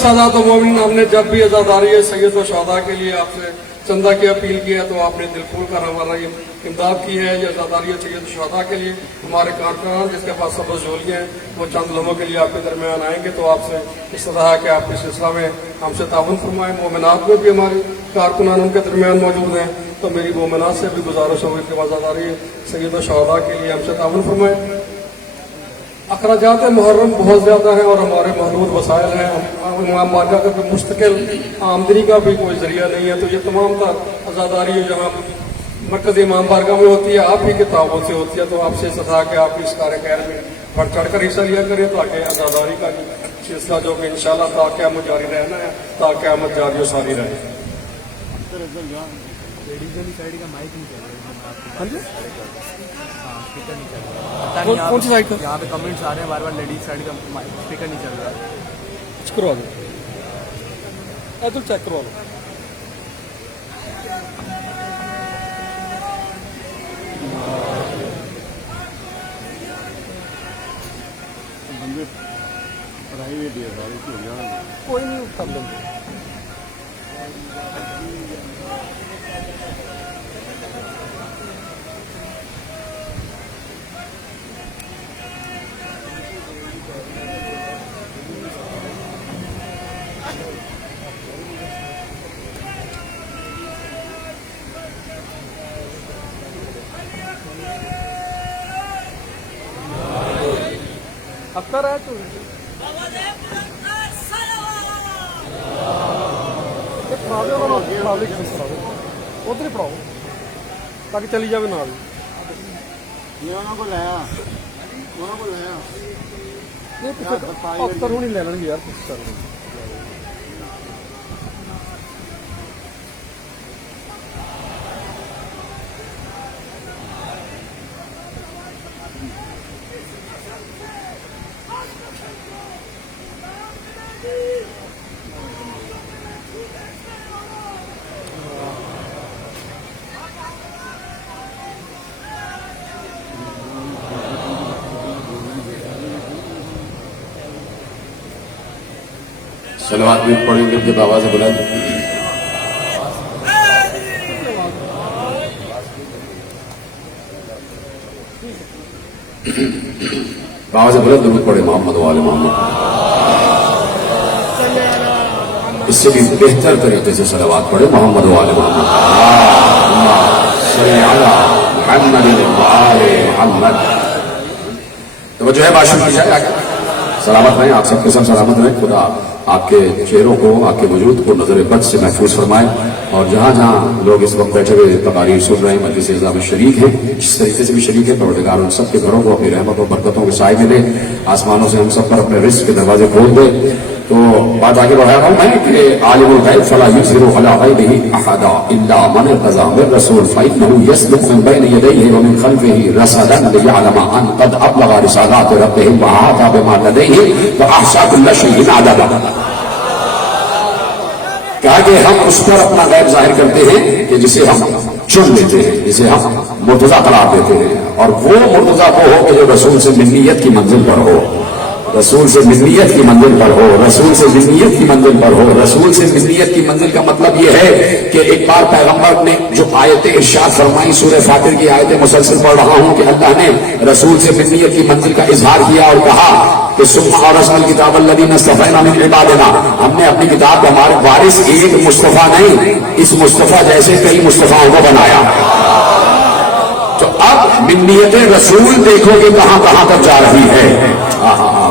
سادات و مومنین، ہم نے جب بھی عزاداری سید و شہداء کے لیے آپ سے چندہ کی اپیل کی ہے تو آپ نے دل کھول کر ہمارا یہ امداد کی ہے. یہ عزاداری سید و شہداء کے لیے ہمارے کارکنان جس کے پاس سبز جھولیاں ہیں وہ چند لمحوں کے لیے آپ کے درمیان آئیں گے. تو آپ سے استدعا ہے کہ آپ اس سلسلہ میں ہم سے تعاون فرمائیں. مومنات میں بھی ہمارے کارکنان ان کے درمیان موجود ہیں تو میری مومنات سے بھی گزارش ہوگی کہ عزاداری سید و شہداء کے لیے ہم سے تعاون فرمائیں. اخراجات محرم بہت زیادہ ہیں اور ہمارے محدود وسائل ہیں. امام بارگاہ کا کوئی مستقل آمدنی کا بھی کوئی ذریعہ نہیں ہے. تو یہ تمام تر عزاداری جہاں مرکز امام بارگاہ میں ہوتی ہے آپ ہی کے تعاون سے ہوتی ہے. تو آپ سے استدعا کہ آپ اس کار خیر میں بڑھ چڑھ کر حصہ لیا کریں تاکہ عزاداری کا سلسلہ جو کہ انشاءاللہ تا قیامت جاری رہنا ہے، تا قیامت جاری و ساری رہے. کون سی سائڈ کا؟ یہاں پہ کمنٹس آ رہے ہیں بار بار لیڈیز سائڈ کا اسپیکر نہیں چل رہا ہے. کروا دو ادھر چیک کروا دو. کوئی نہیں کر لیں گے. اختر ہے تو ادھر ہی پڑھاؤ تاکہ چلی جائے نہ اختر ہونی لے لیں گے یار. صلوات بھی پڑھیں گے جب آواز بلند آواز بلند درود پڑھے محمد و آل محمد. اس سے بھی بہتر طریقے سے صلوات پڑھے محمد و آل محمد. صلی علی محمد و آل محمد. توجہ ہے باشد کی جائے آگے. سلامت رہیں آپ سب کے سب سلامت رہیں. خدا آپ کے چہروں کو آپ کے وجود کو نظر بد سے محفوظ فرمائے. اور جہاں جہاں لوگ اس وقت بیٹھے ہوئے تقاریر سن رہے ہیں مجلس اعزاز میں شریک ہیں جس طریقے سے بھی شریک ہے پروردگار ان سب کے گھروں کو اپنی رحمت و برکتوں کے سائے میں دے. آسمانوں سے ہم سب پر اپنے رزق کے دروازے کھول دے. تو بات آگے بڑھا رہا ہوں میں کہ عالم الغیب فلا یظہر علی غیبہ احدا الا من ارتضی من رسول فانه یسلک من بین یدیہ ومن خلفہ رصدا لیعلم ان قد ابلغ رسالات ربہ واحاط بما لدیہ واحصى كل شیء عددا. کہا کہ ہم اس پر اپنا غیب ظاہر کرتے ہیں کہ جسے ہم چن لیتے ہیں، جسے ہم مرتضیٰ قرار دیتے ہیں. اور وہ مرتضیٰ وہ ہو کہ جو رسول سے منیت کی منزل پر ہو، رسول سے منیت کی منزل پر ہو، رسول سے منیت کی منزل پر ہو. رسول سے منیت کی منزل کا مطلب یہ ہے کہ ایک بار پیغمبر نے جو آیتیں ارشاد فرمائی، سورہ فاتر کی آیتیں مسلسل پڑھ رہا ہوں کہ اللہ نے رسول سے منیت کی منزل کا اظہار کیا اور کہا کہ ثم اورثنا الکتاب الذین اصطفینا من عبادنا. ہم نے اپنی کتاب کا ہمارے وارث ایک مصطفیٰ نہیں، اس مصطفیٰ جیسے کئی مصطفیٰ کو بنایا. تو اب منیت رسول دیکھو کہ کہاں کہاں تک جا رہی ہے.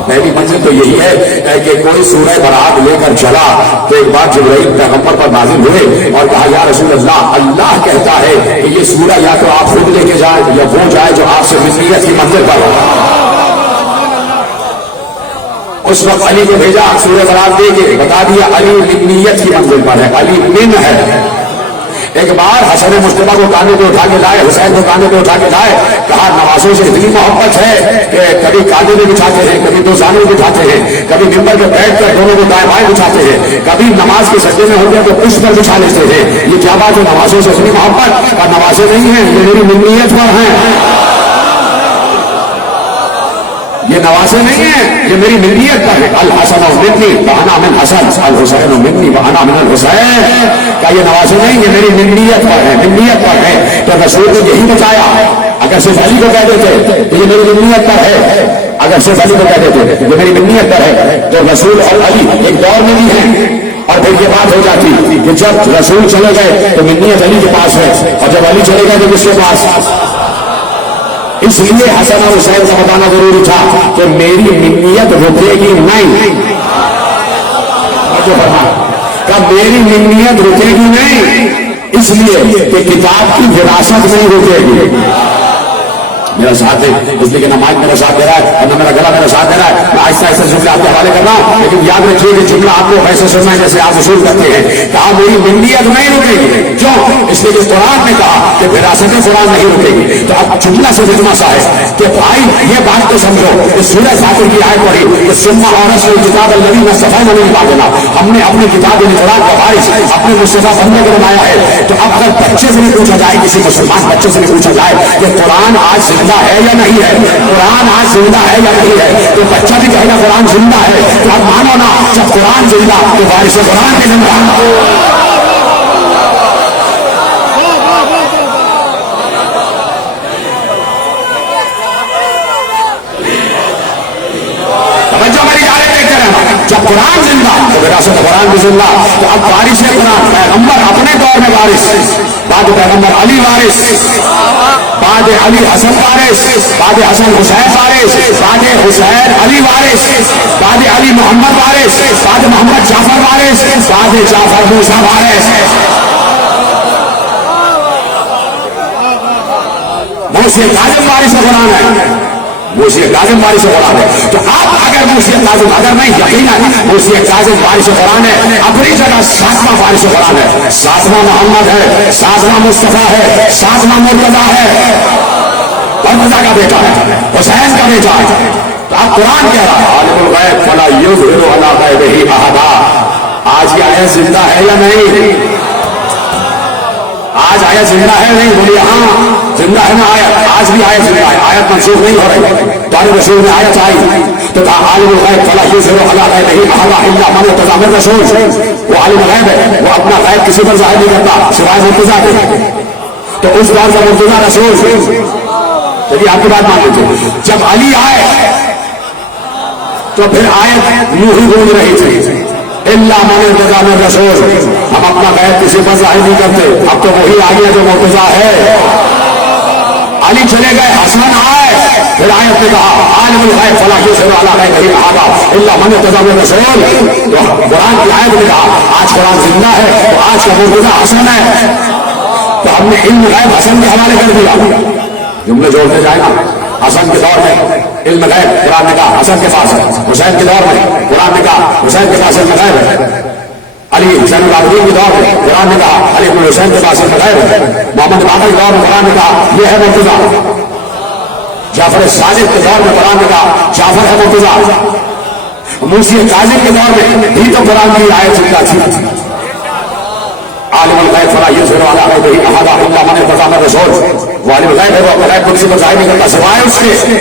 پہلی منزل تو یہی ہے کہ کوئی سورہ برات لے کر چلا تو ایک بار جبرائیل پیغمبر پر نازل ہوئے اور کہا یا رسول اللہ، اللہ کہتا ہے کہ یہ سورہ یا تو آپ خود لے کے جائیں یا وہ جائے جو آپ سے منیت کی منزل پر ہو. اس وقت علی کو بھیجا سورہ برات دے کے بتا دیا علی منیت کی منزل پر ہے، علی من ہے. ایک بار حسن مصطفیٰ کو کانے پہ اٹھا کے لائے، حسین کو کانے پہ اٹھا کے لائے، کہا نوازوں سے اتنی محبت ہے کہ کبھی کانے میں بٹھاتے ہیں، کبھی دو زانوں میں بٹھاتے ہیں، کبھی ممبر پہ بیٹھ کر دونوں کو دائیں بائیں بٹھاتے ہیں، کبھی نماز کے سجدے میں ہوتے ہیں تو اس پر بچھا لیتے ہیں. یہ کیا بات ہے نوازوں سے اتنی محبت؟ کا نوازے نہیں ہیں، یہ میری ملت پر ہیں. یہ نوازے نہیں ہیں، یہ میری ملت پر ہے. الحسن منی وانا من حسن، الحسین منی وانا من الحسین. کیا یہ نوازے نہیں، یہ میری ملت پر ہے، ملت پر ہے. تو رسول نے یہی بتایا. اگر صرف علی کو کہہ دیتے تو یہ میری ملت پر ہے، اگر صرف علی کو کہہ دیتے یہ میری ملت پر ہے، تو رسول اور علی ایک دور میں بھی ہیں. اور پھر یہ بات ہو جاتی کہ جب رسول چلے گئے تو ملت علی کے پاس ہے، اور جب علی چلے گئے تو کس کے پاس؟ اس لیے حسن اور حسین کا بتانا ضروری تھا کہ میری ملت رکے گی نہیں. میری ملت رکے گی نہیں، اس لیے کہ کتاب کی وراثت نہیں رکے گی. میرا ساتھ دے، اس لیے کہ نہ مائک میرا ساتھ دے رہا ہے اور نہ میرا گلا میرا ساتھ دے رہا ہے. میں آہستہ آہستہ جملہ آپ کے حوالے کر رہا ہوں، لیکن یاد رکھیے کہ جملہ آپ کو ویسے سننا ہے جیسے آپ اصول کرتے ہیں. کہا میری ملت نہیں رکے گی. کیوں؟ اس لیے کہ قرآن نے کہا کہ وراثت قرآن نہیں رکے گی. تو اب جملہ سے اتنا سا ہے کہ بھائی یہ بات تو سمجھو کہ سورہ فاتر کی آیت پڑھی کہ سما اور کتاب الذی نصفہ نہیں پا دینا. ہم نے اپنی کتاب قرآن کا وارث اپنے مصطفیٰ بندے کو بنایا ہے. تو اب اگر بچے سے نہیں پوچھا جائے، کسی مسلمان بچے سے نہیں پوچھا جائے کہ قرآن آج زندہ ہے یا نہیں ہے، قرآن آج زندہ ہے یا نہیں ہے، تو بچہ بھی کہے گا قرآن زندہ ہے. تو اب مانو نا، جب قرآن زندہ تو وارث قرآن بھی زندہ. جب قرآن زندہ تو وراثت قرآن بھی زندہ. تو اب وارث قرآن پیغمبر اپنے دور میں وارث، بعد پیغمبر علی وارث، بعد علی حسن وارث، بعد حسن حسین وارث، بعد حسین علی وارث، بعد علی محمد وارث، بعد محمد جعفر وارث، بعد جعفر موسیٰ وارث. موسیٰ کاظم وارث قرآن ہے، موسیٰ کاظم وارث قرآن ہے. تو آپ اگر موسیٰ کاظم اگر نہیں یقیناً موسیٰ کاظم وارث قرآن ہے، اپنی جگہ ساتواں وارث قرآن ہے. ساتواں محمد ہے، ساتواں مصطفیٰ ہے، ساتواں مرتضیٰ ہے، مرتضیٰ کا بیٹا ہے، حسین کا بیٹا ہے. تو آپ قرآن کہہ رہا ہے عالم الغیب فلا یظہر علی غیبہ احدا. آج یہ آیت زندہ ہے یا نہیں؟ آج آیت زندہ ہے نہیں؟ بولیے ہاں زندہ ہے نا آیت. آج بھی آیت زندہ ہے، آیت منسوخ نہیں ہو رہی. تاریخ رسول میں آیت آئی تو کہا عالم الغیب فلا یظہر علی غیبہ احدا الا من ارتضی من رسول. وہ عالم الغیب ہے، وہ اپنا غیب کسی پر ظاہر نہیں کرتا سوائے مرتضیٰ کے. تو اس دور کا مرتضیٰ رسول. چلیے آپ کی بات مان لیجیے. جب علی آئے تو پھر آیت یوں ہی گونج رہی تھی الا من ارتضی من رسول. ہم اپنا غیب کسی پر ظاہر نہیں کرتے. اب تو وہی آ گیا جو مرتضیٰ ہے. علی چلے گئے، حسن آئے، پھر آیت نے کہا عالم الغیب فلا یظہر علی غیبہ احدا الا من ارتضی من رسول. تو قرآن کی آیت نے کہا آج قرآن زندہ ہے تو آج کا مرتضیٰ حسن ہے. تو ہم نے علم غیب حسن کے حوالے کر دیا. جملے جوڑتے جائے گا. حسن کے دور میں علم غیب قرآن نے کہا حسن کے پاس ہے. حسین کے دور میں قرآن نے کہا حسین کے پاس علم غیب ہے. علی حسین العابدین کے دور میں قرآن نے کہا علی بن حسین کے پاس علم غیب ہے. محمد باقر کے دور میں قرآن نے کہا یہ ہے مرتضیٰ. جعفر صادق کے دور میں قرآن نے کہا جعفر ہے مرتضیٰ. موسیٰ کاظم کے دور میں بھی تو قرآن کی آیت زندہ تھی. عالم الغیب فلا یظہر علی غیبہ احدا الا من ارتضی من رسول. وہ عالم الغیب ہے، وہ اپنے غیب کو کسی کو ظاہر نہیں کرتا سوائے اس کے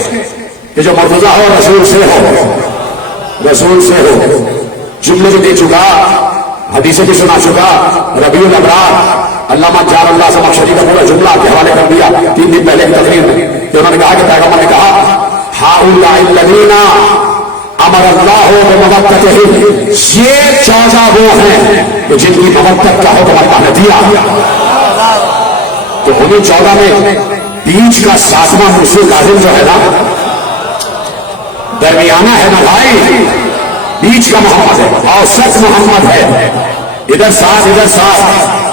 کہ جو مرتضیٰ ہو رسول سے ہو، رسول سے ہو. جملے بھی دے چکا، حدیثیں بھی سنا چکا. ربیع الابرار علامہ جار اللہ زمخشری کا پورا جملہ آپ کے حوالے کر دیا 3 دن پہلے کی تقریر میں کہ انہوں نے کہا کہ پیغمبر نے کہا ہؤلاء الذین امر اللہ بمودتہم. یہ 14 وہ ہیں کہ جن کی مودت کا حکم اللہ نے دیا. تو انہیں 14 میں بیچ کا 7واں موسیٰ کاظم جو ہے نا درمیانہ ہے نا بھائی، بیچ کا محمد ہے، اوسط محمد ہے. ادھر 7 ادھر 7.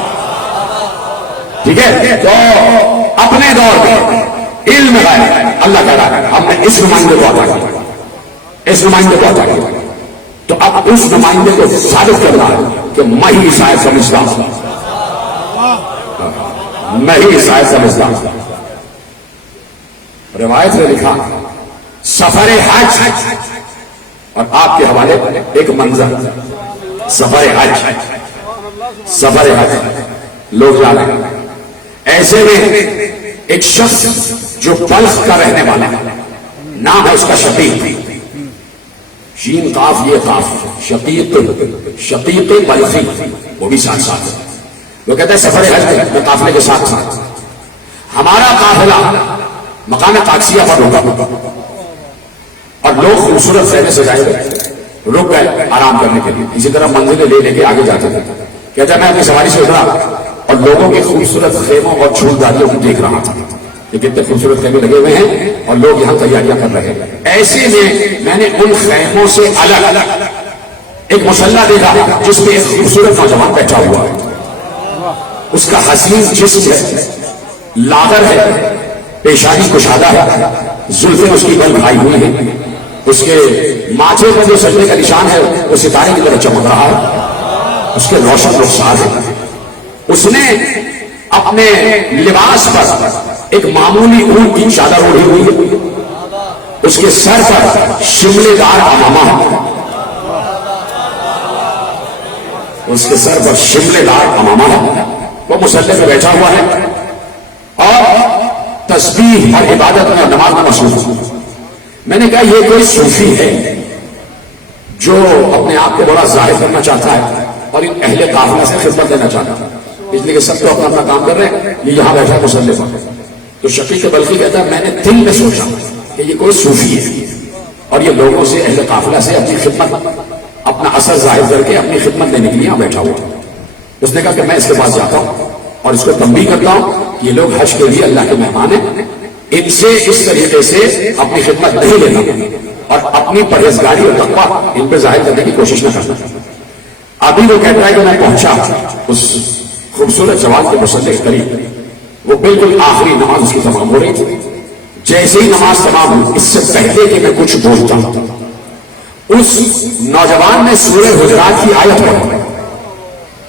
ٹھیک ہے. تو اپنے دور میں علم غیب اللہ کہہ رہا ہے ہم نے اس نمائندے کو عطا کیا، اس نمائندے کو عطا کیا. تو اب اس نمائندے کو ثابت کرنا ہے کہ میں ہی شاید سمجھتا ہوں. میں ہی اس آیت کا مصداق ہوں۔ روایت نے لکھا سفر حج اور آپ کے حوالے ایک منظر، سفر حج لوگ جا رہے ہیں، ایسے میں ایک شخص جو بلخ کا رہنے والا ہے، نام ہے اس کا شقیق، شین قاف یہ قاف، شقیق بلخی، وہ بھی ساتھ ساتھ ہے۔ وہ کہتے ہیں سفر حج میں قافلے کے ساتھ ساتھ ہمارا قافلہ مقام قادسیہ پر رکا اور لوگ خوبصورت خیمے سجائے ہوئے رک گئے آرام کرنے کے لیے، اسی طرح منزلیں لے لے کے آگے جاتے تھے۔ کہتا ہے میں اپنی سواری سے اترا اور لوگوں کے خوبصورت خیموں اور چھوٹداریوں کو دیکھ رہا تھا کہ کتنے خوبصورت خیمے لگے ہوئے ہیں اور لوگ یہاں تیاریاں کر رہے ہیں۔ ایسے میں نے ان خیموں سے الگ ایک مسلح دیکھا جس میں ایک خوبصورت نوجوان بیٹھا ہوا ہے، اس کا حسین جسم ہے، لاغر ہے، پیشانی کشادہ ہے، زلفیں اس کی بل بھائی ہوئی ہیں، اس کے ماتھے پر جو سجدے کا نشان ہے وہ ستارے کی طرح چمک رہا ہے، اس کے روشن رخسار ہے۔ اس نے اپنے لباس پر ایک معمولی اون کی چادر اوڑھی ہوئی ہے، اس کے سر پر شملے دار عمامہ ہے، اس کے سر پر شملے دار عمامہ ہے، وہ مصلی پہ بیٹھا ہوا ہے اور تسبیح اور عبادت میں نماز میں مصروف ہے۔ میں نے کہا یہ کوئی صوفی ہے جو اپنے آپ کو بڑا ظاہر کرنا چاہتا ہے اور ان اہل قافلہ سے خدمت دینا چاہتا ہے، اس لیے کہ سب تو اپنا اپنا کام کر رہے ہیں، یہ یہاں بیٹھا مصلی پر۔ تو شقیق بلخی کہتا ہے میں نے دل میں سوچا کہ یہ کوئی صوفی ہے اور یہ لوگوں سے اہل قافلہ سے اپنی خدمت، اپنا اثر ظاہر کر کے اپنی خدمت دینے کے لیے یہاں بیٹھا ہوا۔ اس نے کہا کہ میں اس کے پاس جاتا ہوں اور اس کو تنبیہ کرتا ہوں کہ یہ لوگ حج کے لیے اللہ کے مہمان ہیں، ان سے اس طریقے سے اپنی خدمت نہیں لینا اور اپنی پرہیزگاری اور تقوی ان پہ ظاہر کرنے کی کوشش نہ کرنا۔ ابھی وہ کہتا ہے کہ میں پہنچا اس خوبصورت جوان کے مصلی کے قریب، وہ بالکل آخری نماز اس کی تمام ہو رہی تھی۔ جیسے ہی نماز تمام ہوئی، اس سے پہلے کہ میں کچھ بولتا اس نوجوان نے سورہ حجرات کی آیت پڑھی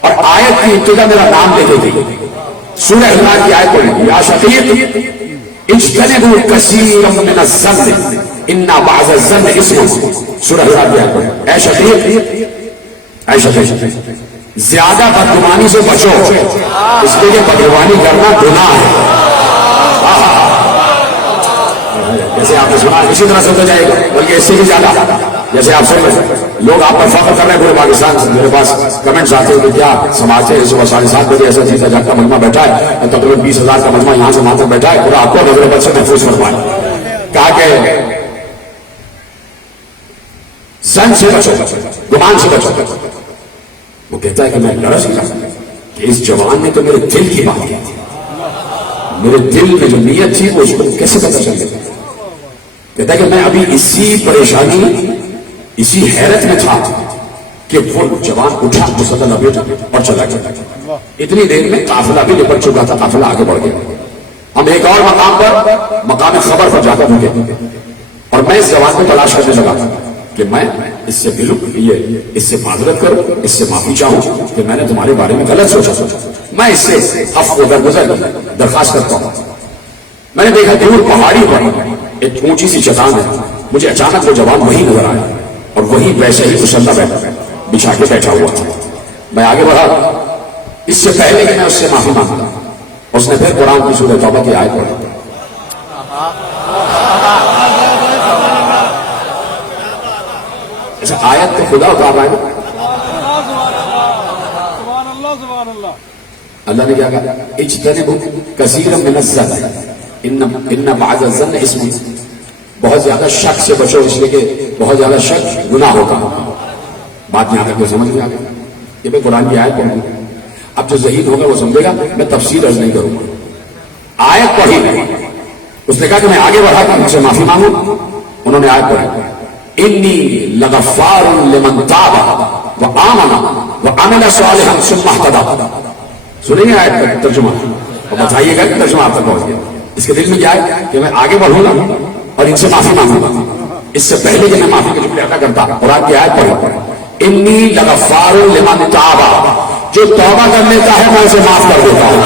اور آیت کی ابتدا میرا نام لے کے گئی، سورہ حجرات کی آیت پڑھی، یا شقیق اجتنبوا کثیرا من الظن ان بعض الظن اسم، سورہ حجرات کی آیت پڑھی، اے شقیق زیادہ بدگمانی سے بچو، اس لیے کہ بدگمانی کرنا گناہ ہے۔ جیسے آپ نے سنا اسی طرح سے ہوتا جائے گا، بلکہ اس سے بھی زیادہ، جیسے آپ سے لوگ آپ پر فخر کر رہے ہیں پورے پاکستان سے، میرے پاس کمنٹس آتے ہیں کہ کیا سماجتے ہیں صبح 7:30 بجے ایسا جیتا جاتا مجمع بیٹھا ہے، تقریباً 20,000 کا مجمع یہاں سے وہاں تک بیٹھا ہے، اور آپ کو نظر بد سے محفوظ فرمائے۔ کہا کہ زن سے بچو، گمان سے بچو۔ وہ کہتا ہے کہ میں لرز گیا کہ اس جوان نے تو میرے دل کی بات کی تھی، میرے دل میں جو نیت تھی وہ اس کو کیسے پتہ چل گیا۔ کہتا ہے کہ میں ابھی اسی پریشانی، اسی حیرت میں تھا کہ وہ جوان اٹھا، مصلی لپیٹا اور چلا گیا۔ اتنی دیر میں قافلہ بھی نپٹ چکا تھا، قافلہ آگے بڑھ گیا۔ ہم ایک اور مقام پر، مقام خبر پر جا کر رکے اور میں اس جوان کو تلاش کرنے لگا کہ میں اس سے اس سے معذرت کروں، اس سے معافی چاہوں کہ میں نے تمہارے بارے میں غلط سوچا، میں اس سے عفو درگزر درخواست کرتا ہوں۔ میں نے دیکھا دور پہاڑی پر ایک اونچی سی چٹان ہے، مجھے اچانک وہ جوان وہی نظر آیا اور وہی ویسے ہی مسلح بچھا کے بیٹھا ہوا تھا۔ میں آگے بڑھا، اس سے پہلے کہ میں اس سے معافی مانگا، اس نے پھر قرآن کی سورہ توبہ کی آیت پڑھی۔ ایسا آیت تو خدا اتار رہا ہے۔ اللہ نے کیا کہا؟ اجتنبوا کثیرا من الظن ان بعض الظن اسم، بہت زیادہ شک سے بچو، اس لیے کہ بہت زیادہ شک گناہ ہوگا۔ بات یہاں تک سمجھ میں آ گئی کہ میں قرآن کی آیت پڑھوں، اب جو ذہین ہوگا وہ سمجھے گا، میں تفسیر عرض نہیں کروں گا۔ آیت پڑھی، اس نے کہا کہ میں آگے بڑھا کر مجھ سے معافی مانگوں۔ انہوں نے آیت پڑھی، انی لغفار لمن تاب وآمن وعمل صالحا ثم اهتدى۔ سنیں گے آیت کا ترجمہ اور بتائیے گا کہ ترجمہ آپ تک پہنچ گیا۔ اس کے دل میں کیا ہے کہ میں آگے بڑھوں گا اور ان سے معافی مانگوں گا، اس سے پہلے کہ میں معافی کے جملے ادا کرتا قرآن کی آیت پڑھی، انی لغفار لمن تاب، جو توبہ کر لیتا ہے میں اسے معاف کر دیتا ہوں۔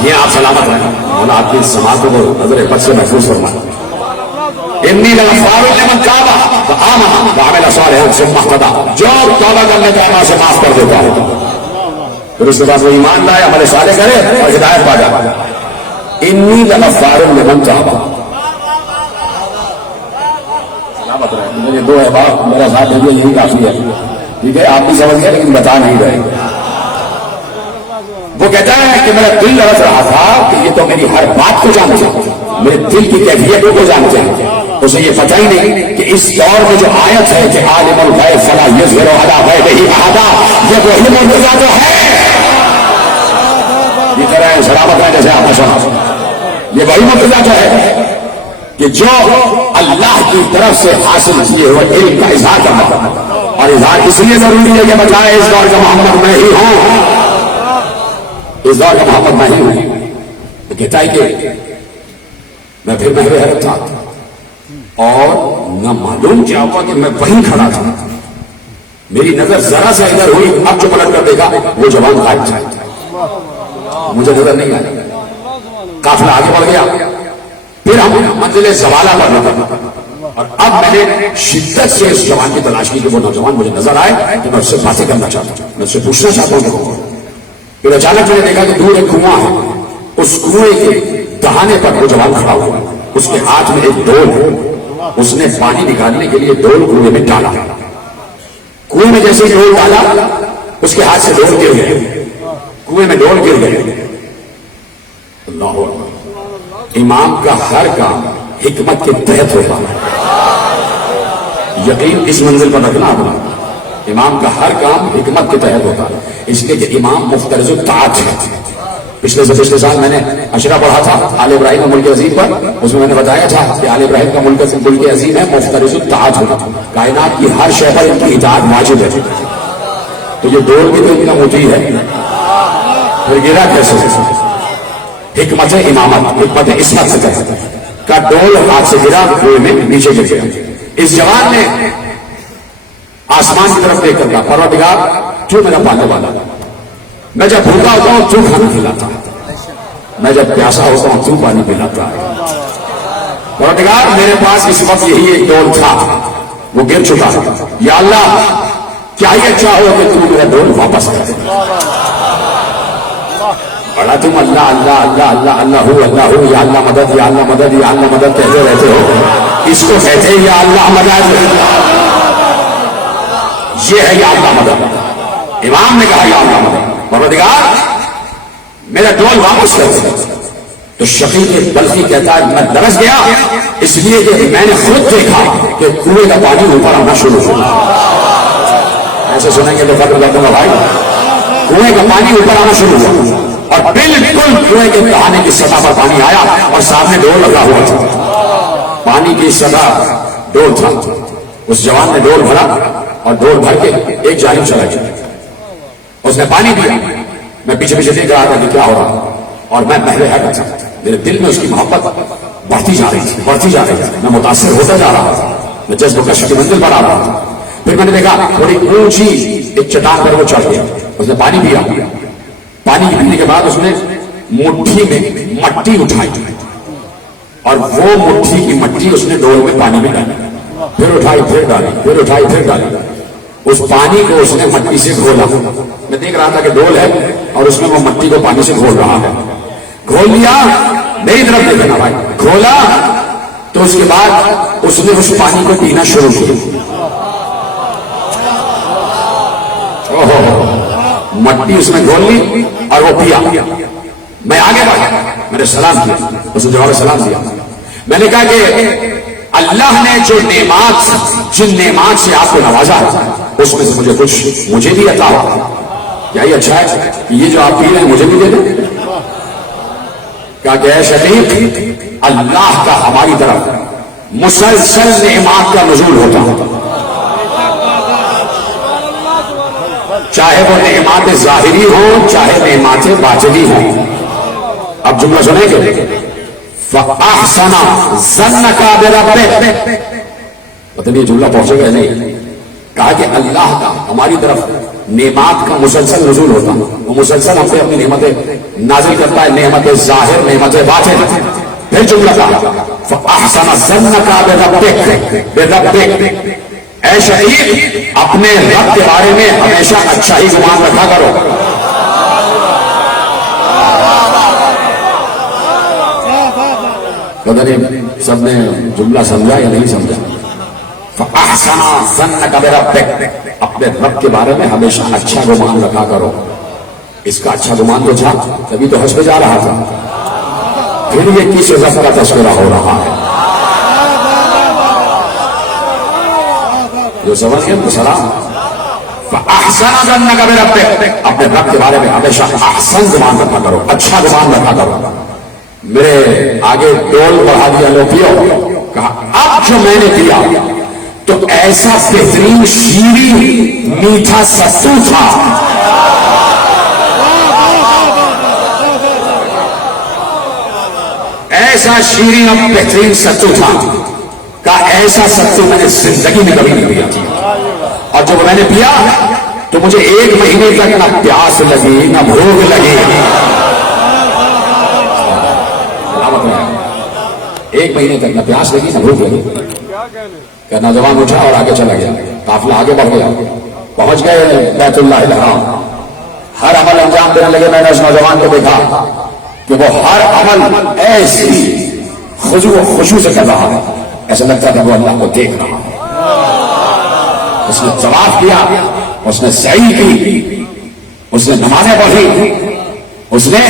یہ آپ سلامت رہیں، مولا آپ کی سماعتوں کو نظر بد سے محفوظ فرمائیں. انی لغفار لمن تاب وآمن وعمل صالحا ثم اهتدى. جو توبہ کر لیتا ہے میں اسے معاف کر دیتا ہوں. پھر اس کے بعد وہ ایمان لائے، عمل صالح کرے اور ہدایت پا جائے. انی لغفار لمن تاب. سلامت رہے. میرے دو احباب میرا ساتھ دیجیے، یہی کافی ہے. ٹھیک ہے، آپ بھی سمجھ گئے لیکن بتا نہیں رہے. وہ کہتا ہے کہ میرا دل لڑک رہا تھا کہ یہ تو میری ہر بات کو جانتے ہیں، میرے دل کی کیفیتوں کو جانتے ہیں. اسے یہ پتہ ہی نہیں کہ اس دور میں جو آیت ہے کہ عالم الغیب فلا یظہر علی غیبہ احدا، یہ وہی معجزہ تو ہے. یہ طرح سلامت ہے جیسے آپ نے سنا، یہ وہی معجزہ تو ہے کہ جو اللہ کی طرف سے حاصل کیے ہوئے علم کا اظہار کرنا. اور اظہار اس لیے ضروری ہے کہ بتائے اس دور کا محمد میں ہی ہوں، اس دور کا محمد میں ہی ہوں. تو کہتا ہے کہ میں پھر بہرے حیرت تھا اور نہ معلوم کیا ہوا کہ میں وہیں کھڑا تھا. میری نظر ذرا سے ادھر ہوئی، اب جو پلٹ کر دیکھا وہ جوان غائب تھا، مجھے نظر نہیں آئی. قافلہ آگے بڑھ گیا، پھر ہم منزل زوالہ پر لگا اور اب میں نے شدت سے اس جوان کی تلاش کی کہ وہ نوجوان مجھے نظر آئے کہ میں اس سے باتیں کرنا چاہتا ہوں، میں اس سے پوچھنا چاہتا ہوں کہ پھر اچانک میں نے دیکھا کہ دور ایک کنواں ہے. اس کنویں کے دہانے پر وہ جوان کھڑا ہوا، اس کے ہاتھ میں ایک ڈول ہے. اس نے پانی نکالنے کے لیے ڈول کنویں میں ڈالا. کنویں میں جیسے ڈول ڈالا اس کے ہاتھ سے ڈول گر گئے، کنویں میں ڈول گر گئے. اللہ اکبر. امام کا ہر کام حکمت کے تحت ہوتا ہے. یقین اس منزل پر رکھنا اپنا. امام کا ہر کام حکمت کے تحت ہوتا ہے، اس لیے کہ امام مفترض الطاعت ہے. پچھلے سال میں نے اشرا پڑھا تھا آل ابراہیم ملک عظیم پر. اس میں نے بتایا تھا کہ آل ابراہیم کا ملک عظیم ہے مفترض الطاعت ہونا. کائنات کی ہر شے پر ان کی اطاعت واجب ہے. تو یہ ڈول بھی تو ان کا مطیع ہے، پھر گرا کیسے؟ حکمت امامت، حکمت عصمت سے کا ڈول ہاتھ سے گرا، کنویں میں نیچے گر گیا. اس جوان نے آسمان کی طرف دیکھ کر کہا پروردگار تو میرا پالنے والا، میں جب بھوکا ہوتا ہوں تو کھانا کھلاتا ہے، میں جب پیاسا ہوتا ہوں تو پانی پلاتا ہے. پروردگار میرے پاس اس وقت یہی ایک ڈول تھا، وہ گر چکا ہے. یا اللہ کیا یہ چاہو کہ تو میرا ڈول واپس کر دے. بڑا تم اللہ اللہ اللہ اللہ اللہ ہو اللہ ہو، یا اللہ مدد یا اللہ مدد یا اللہ مدد کہتے رہتے ہو. اس کو کہتے ہیں یا اللہ مدد، یہ ہے یا اللہ مدد. امام نے کہا یا اللہ مدد، پروردگار میرا ڈول واپس کر دے. تو شقیق بلخی کہتا ہے میں درس گیا اس لیے کہ میں نے خود دیکھا کہ کنویں کا پانی اوپر آنا شروع ہوا. ایسے سنیں گے تو فکر کرتا ہوں بھائی، کنویں کا پانی اوپر آنا شروع ہوا اور بالکل کنویں کے دہانے کی سطح پر پانی آیا اور سامنے ڈول لگا ہوا تھا. پانی کی سطح ڈول تھا. اس جوان نے ڈول بھرا اور ڈول بھر کے ایک جانب چلا گیا. اس نے پانی دیا. میں پیچھے پیچھے دیکھ رہا تھا کہ کیا ہو رہا، اور میں پہلے ہے بچا. میرے دل میں اس کی محبت بڑھتی جا رہی تھی، بڑھتی جا رہی تھی. میں متاثر ہوتا جا رہا تھا، میں جذب کش کی منزل پر آ رہا تھا. پھر میں نے دیکھا تھوڑی اونچی ایک چٹان پر وہ چڑھ گیا. اس نے پانی پیا. پانی پینے کے بعد اس نے مٹھی میں مٹی اٹھائی اور وہ مٹھی کی مٹی اس نے ڈول میں پانی میں ڈالی. پھر اٹھائی پھر ڈالی، پھر اٹھائی پھر ڈالی. اس پانی کو اس نے مٹی سے گھولا. میں دیکھ رہا تھا کہ ڈول ہے اور اس میں وہ مٹی کو پانی سے گھول رہا ہے. گھول لیا، میری طرف دیکھنا بھائی. گھولا تو اس کے بعد اس نے اس پانی کو پینا شروع کیا. مٹی اس میں گھول لی اور وہ پیا. میں آگے بڑھا، میں نے سلام کیا، اس نے جواب سلام دیا. میں نے کہا کہ اللہ نے جو نعمات، جن نعمات سے آپ کو نوازا اس میں سے مجھے کچھ مجھے بھی عطا ہوا. کیا یہ اچھا ہے کہ یہ جو آپ پی رہے ہیں مجھے بھی دے دیں؟ کہا کہ اے شفیق، اللہ کا ہماری طرف مسلسل نعمات کا نزول ہوتا ہے، چاہے وہ نعمات ظاہری ہوں چاہے نعمات باطنی ہوں. اب جملہ سنیں گے، فَأَحْسَنَ ظَنَّكَ بِرَبِّكَ. پتہ نہیں جملہ پہنچے گا نہیں. کہا کہ اللہ کا ہماری طرف نعمات کا مسلسل نزول ہوتا ہے، وہ مسلسل ہم پہ اپنی نعمتیں نازل کرتا ہے، نعمت ظاہر، نعمت باطن. پھر جملہ کہا فَأَحْسَنَ ظَنَّكَ بِرَبِّكَ، اے شہید اپنے رب کے بارے میں ہمیشہ اچھا ہی گمان رکھا کرو. پتہ نہیں سب نے جملہ سمجھا یا نہیں سمجھا. فَأَحْسَنَ ظَنَّكَ بِرَبِّكَ، اپنے رب کے بارے میں ہمیشہ اچھا گمان رکھا کرو. اس کا اچھا گمان تو تھا تبھی تو حج پہ جا رہا تھا. پھر یہ کس وجہ کا تذکرہ ہو رہا ہے؟ جو سمجھ گئے تو سلام. فَأَحْسَنَ ظَنَّكَ بِرَبِّكَ، اپنے رب کے بارے میں ہمیشہ احسن گمان رکھا کرو، اچھا گمان رکھا کرو. میرے آگے ڈول بڑھا دیا لو پیو. کہا اب جو میں نے دیا تو ایسا بہترین شیریں میٹھا ستو تھا، ایسا شیریں اور بہترین ستو تھا کہ ایسا ستو میں نے زندگی میں کبھی نہیں پیا. اور جب میں نے پیا تو مجھے 1 مہینے تک نہ پیاس لگی نہ بھوک لگی. 1 مہینے تک نہ پیاس لگی نہ بھوک لگی. کہ نوجوان اٹھا اور آگے چلا گیا. قافلہ آگے بڑھ گیا، پہنچ گئے بیت اللہ الحرام. ہر عمل انجام دینے لگے. میں نے اس نوجوان کو دیکھا کہ وہ ہر عمل ایسی خضوع و خشوع سے کر رہا ہے، ایسا لگتا تھا وہ اللہ کو دیکھ رہا ہے. اس نے طواف کیا، اس نے سعی کی، اس نے نمازیں پڑھی، اس نے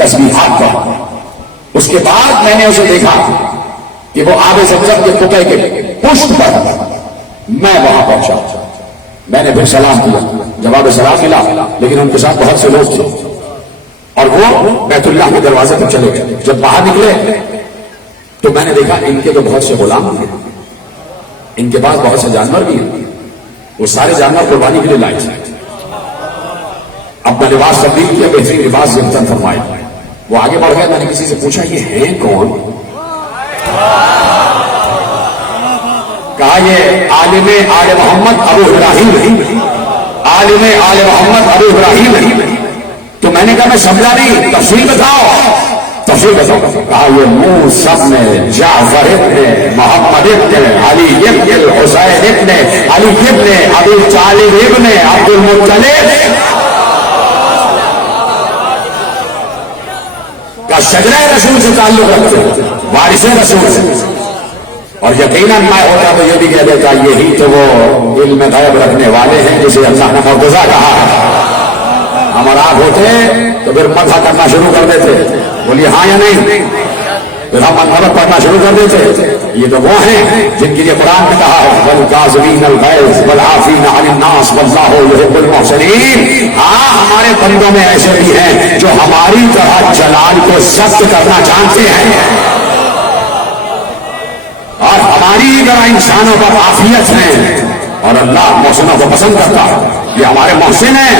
تسبیحات پڑھا. اس کے بعد میں نے اسے دیکھا کہ وہ آب زمزم کے قطعے کے پشت پر میں وہاں پہنچا. میں نے پھر سلام کیا، جواب سلام ملا، لیکن ان کے ساتھ بہت سے لوگ تھے اور وہ بیت اللہ کے دروازے پر چلے گئے. جب باہر نکلے تو میں نے دیکھا ان کے تو بہت سے غلام ہیں، ان کے پاس بہت سے جانور بھی ہیں. وہ سارے جانور قربانی کے لیے لائے تھے. اپنا لباس تبدیل کیا، بہترین لباس زبطن فرمائے. وہ آگے بڑھ گیا. میں نے کسی سے پوچھا یہ ہیں کون؟ کہا یہ عالم آل محمد ابو ابراہیم، عالم آل محمد ابو ابراہیم. تو میں نے کہا میں سمجھا نہیں، تفصیل بتاؤ، تفصیل بتاؤ. کہا یہ موسیٰ ابن جعفر ابن محمد ابن علی ابن الحسین ابن علی ابن ابی طالب ابن عبد المطلب کا شجرہ رسول سے تعلق رکھتے ہیں، وارث رسول سے. اور یقیناً میں ہوتا تو یہ بھی کہہ دیتا یہی تو وہ علم غیب رکھنے والے ہیں جسے اللہ نے معجزہ کہا ہے. ہم اور آپ ہوتے تو پھر مدح کرنا شروع کر دیتے. بولیے ہاں یا نہیں؟ پھر ہم منقبت پڑھنا شروع کر دیتے. یہ تو وہ ہیں جن کے لیے قرآن نے کہا ہے وَالْكَاظِمِينَ الْغَيْظَ وَالْعَافِينَ عَنِ النَّاسِ وَاللَّهُ يُحِبُّ الْمُحْسِنِينَ. ہاں ہمارے بندوں میں ایسے بھی ہیں جو ہماری طرح جلال کو ضبط کرنا جانتے ہیں اور ہماری طرح انسانوں پر عافیت ہے. اور اللہ محسنوں کو پسند کرتا ہے. یہ ہمارے محسن ہیں.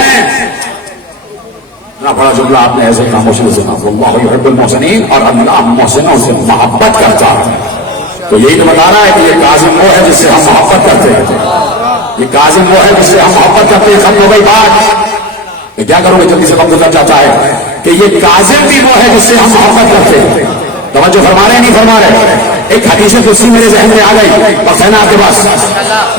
اتنا بڑا جملہ آپ نے ایسے خاموشی سے سنا واللہ یحب المحسنین، اور اللہ محسنوں سے محبت کرتا ہے. تو یہی تو بتا رہا ہے کہ یہ کاظم وہ ہے جس سے ہم محبت کرتے ہیں. یہ کاظم وہ ہے جس سے ہم محبت کرتے ہیں. ختم ہو گئی بات. میں کیا کروں گا، جلدی سے کم گزر جاتا ہے کہ یہ کاظم بھی وہ ہے جس سے ہم محبت کرتے ہیں. توجہ فرما رہے نہیں فرما رہے؟ ایک حدیث قدسی میرے ذہن میں آ گئی اور کہنا آپ کے پاس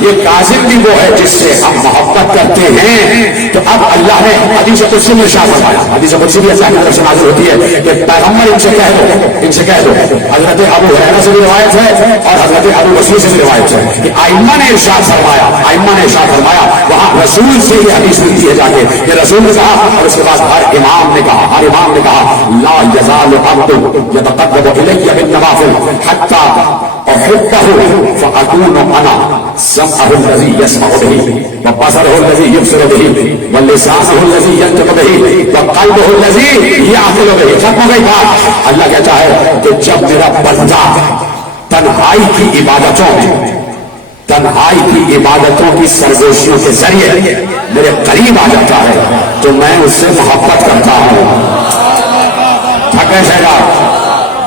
یہ کاظم بھی وہ ہے جس سے ہم محبت کرتے ہیں. تو اب اللہ نے حدیث قدسی میں ارشاد فرمایا، حدیث قدسی بھی اللہ کی طرف سے نازل ہوتی ہے کہ پیغمبر ان سے کہہ دو، ان سے کہہ دو. حضرت ابو ہریرہ سے بھی روایت ہے اور حضرت ابو بصیر سے بھی روایت ہے کہ ائمہ نے ارشاد فرمایا، ائمہ نے ارشاد فرمایا. وہاں رسول سے یہ حدیث ملتی ہے جا کے کہ رسول نے کہا اور اس کے بعد ہر امام نے کہا، ہر امام نے کہا لا یزال عبد یتقرب الی بالنوافل حتی احبه فاكون انا سمعه الذي يسمع به وبصره الذي يبصر به ولسانه الذي ينطق به وقلبه الذي يعقل به. ختم ہو گئی بات. اللہ کہتا ہے کہ جب میرا بندہ تنہائی کی عبادتوں میں، تنہائی کی عبادتوں کی سرگوشیوں کے ذریعے میرے قریب آ جاتا ہے تو میں اس سے محبت کرتا ہوں. تھکے سے گا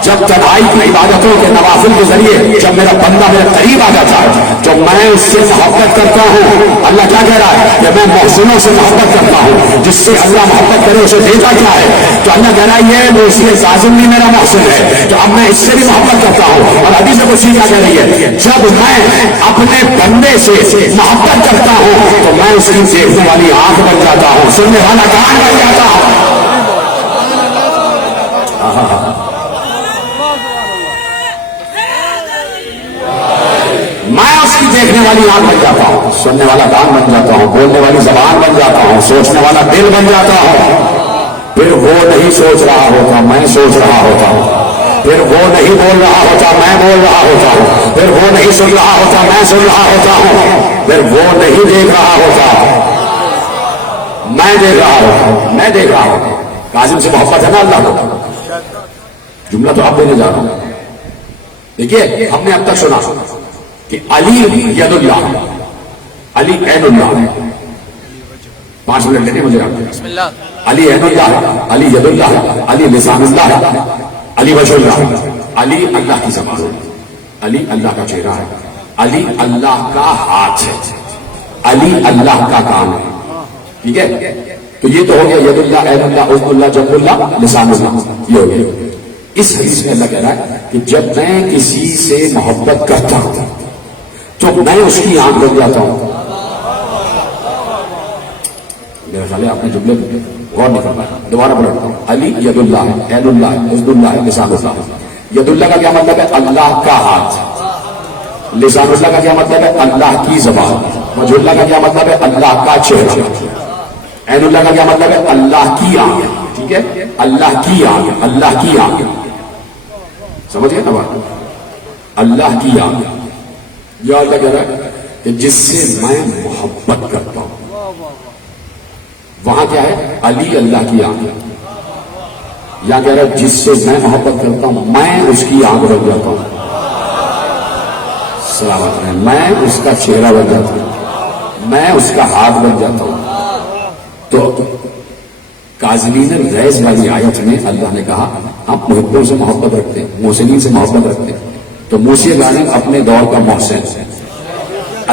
جب تنہائی کی عبادتوں کے نوافل کے ذریعے جب میرا بندہ میرے قریب آ جاتا ہے جو میں اس سے محبت کرتا ہوں. اللہ کیا کہہ رہا ہے کہ میں محسنوں سے محبت کرتا ہوں. جس سے اللہ محبت کرے اسے دیتا کیا ہے؟ تو اللہ کہہ رہا ہے یہ موسی کاظم بھی میرا محسن ہے تو اب میں اس سے بھی محبت کرتا ہوں. اور حدیث قدسی کیا کہہ رہی ہے؟ جب میں اپنے بندے سے محبت کرتا ہوں تو میں اس کی دیکھنے والی آنکھ بن جاتا ہوں, سننے والا کان بن جاتا ہوں. میں اس کی دیکھنے والی آنکھ بن جاتا ہوں, سننے والا کان بن جاتا ہوں, بولنے والی زبان بن جاتا ہوں, سوچنے والا دل بن جاتا ہوں. پھر وہ نہیں سوچ رہا ہوتا, میں سوچ رہا ہوتا ہوں. پھر وہ نہیں بول رہا ہوتا, میں بول رہا ہوتا ہوں. پھر وہ نہیں سن رہا ہوتا, میں سن رہا ہوتا ہوں. پھر وہ نہیں دیکھ رہا ہوتا, میں دیکھ رہا ہوتا ہوں. میں دیکھ رہا ہوتا ہوں. کاظم سے محبت ہے نا اللہ کو. جملہ تو آپ دینے جا رہا ہوں. دیکھیے ہم نے اب تک سنا کہ علی ید اللہ, علی عین اللہ. 5 منٹ لینے مجھے بسم اللہ. علی عین اللہ, علی ید اللہ, علی لسان اللہ, علی وجہ اللہ, علی اللہ کی زبان, علی اللہ کا چہرہ ہے, علی اللہ کا ہاتھ ہے, علی اللہ کا کام ہے. ٹھیک ہے, تو یہ تو ہو گیا ید اللہ, عین اللہ, عزم اللہ, جب اللہ, لسان اللہ, یہ ہو گیا. اس حدیث میں اللہ کہہ رہا ہے کہ جب میں کسی سے محبت کرتا ہوں تو میں اس کی آنکھ بن جاتا ہوں. میرا خیال ہے آپ نے جملے غور نہیں کرنا. دوبارہ پڑھتا ہوں. علی ید اللہ, عین اللہ, عزم اللہ, لسان اللہ. ید اللہ کا کیا مطلب ہے؟ اللہ کا ہاتھ. لسان اللہ کا کیا مطلب ہے؟ اللہ کی زبان. وجہ اللہ کا کیا مطلب ہے؟ اللہ کا چہرہ. عین اللہ کا کیا مطلب ہے؟ اللہ کی آنکھ. ٹھیک ہے, اللہ کی آنکھ, اللہ کی آنکھ. سمجھ گئے نا بات؟ اللہ کی آنکھ. یا اللہ کہہ رہا ہے کہ جس سے میں محبت کرتا ہوں, وہاں کیا ہے؟ علی اللہ کی آنکھ. یا کہہ رہا ہے جس سے میں محبت کرتا ہوں میں اس کی آنکھ بن جاتا ہوں. سلامت رہے, میں اس کا چہرہ بن جاتا ہوں, میں اس کا ہاتھ بن جاتا ہوں. تو کاظمین الغیظ والی آیت میں اللہ نے کہا ہم محبوں سے محبت رکھتے ہیں, محسنین سے محبت رکھتے ہیں. تو موسی کاظم اپنے دور کا محسن ہے.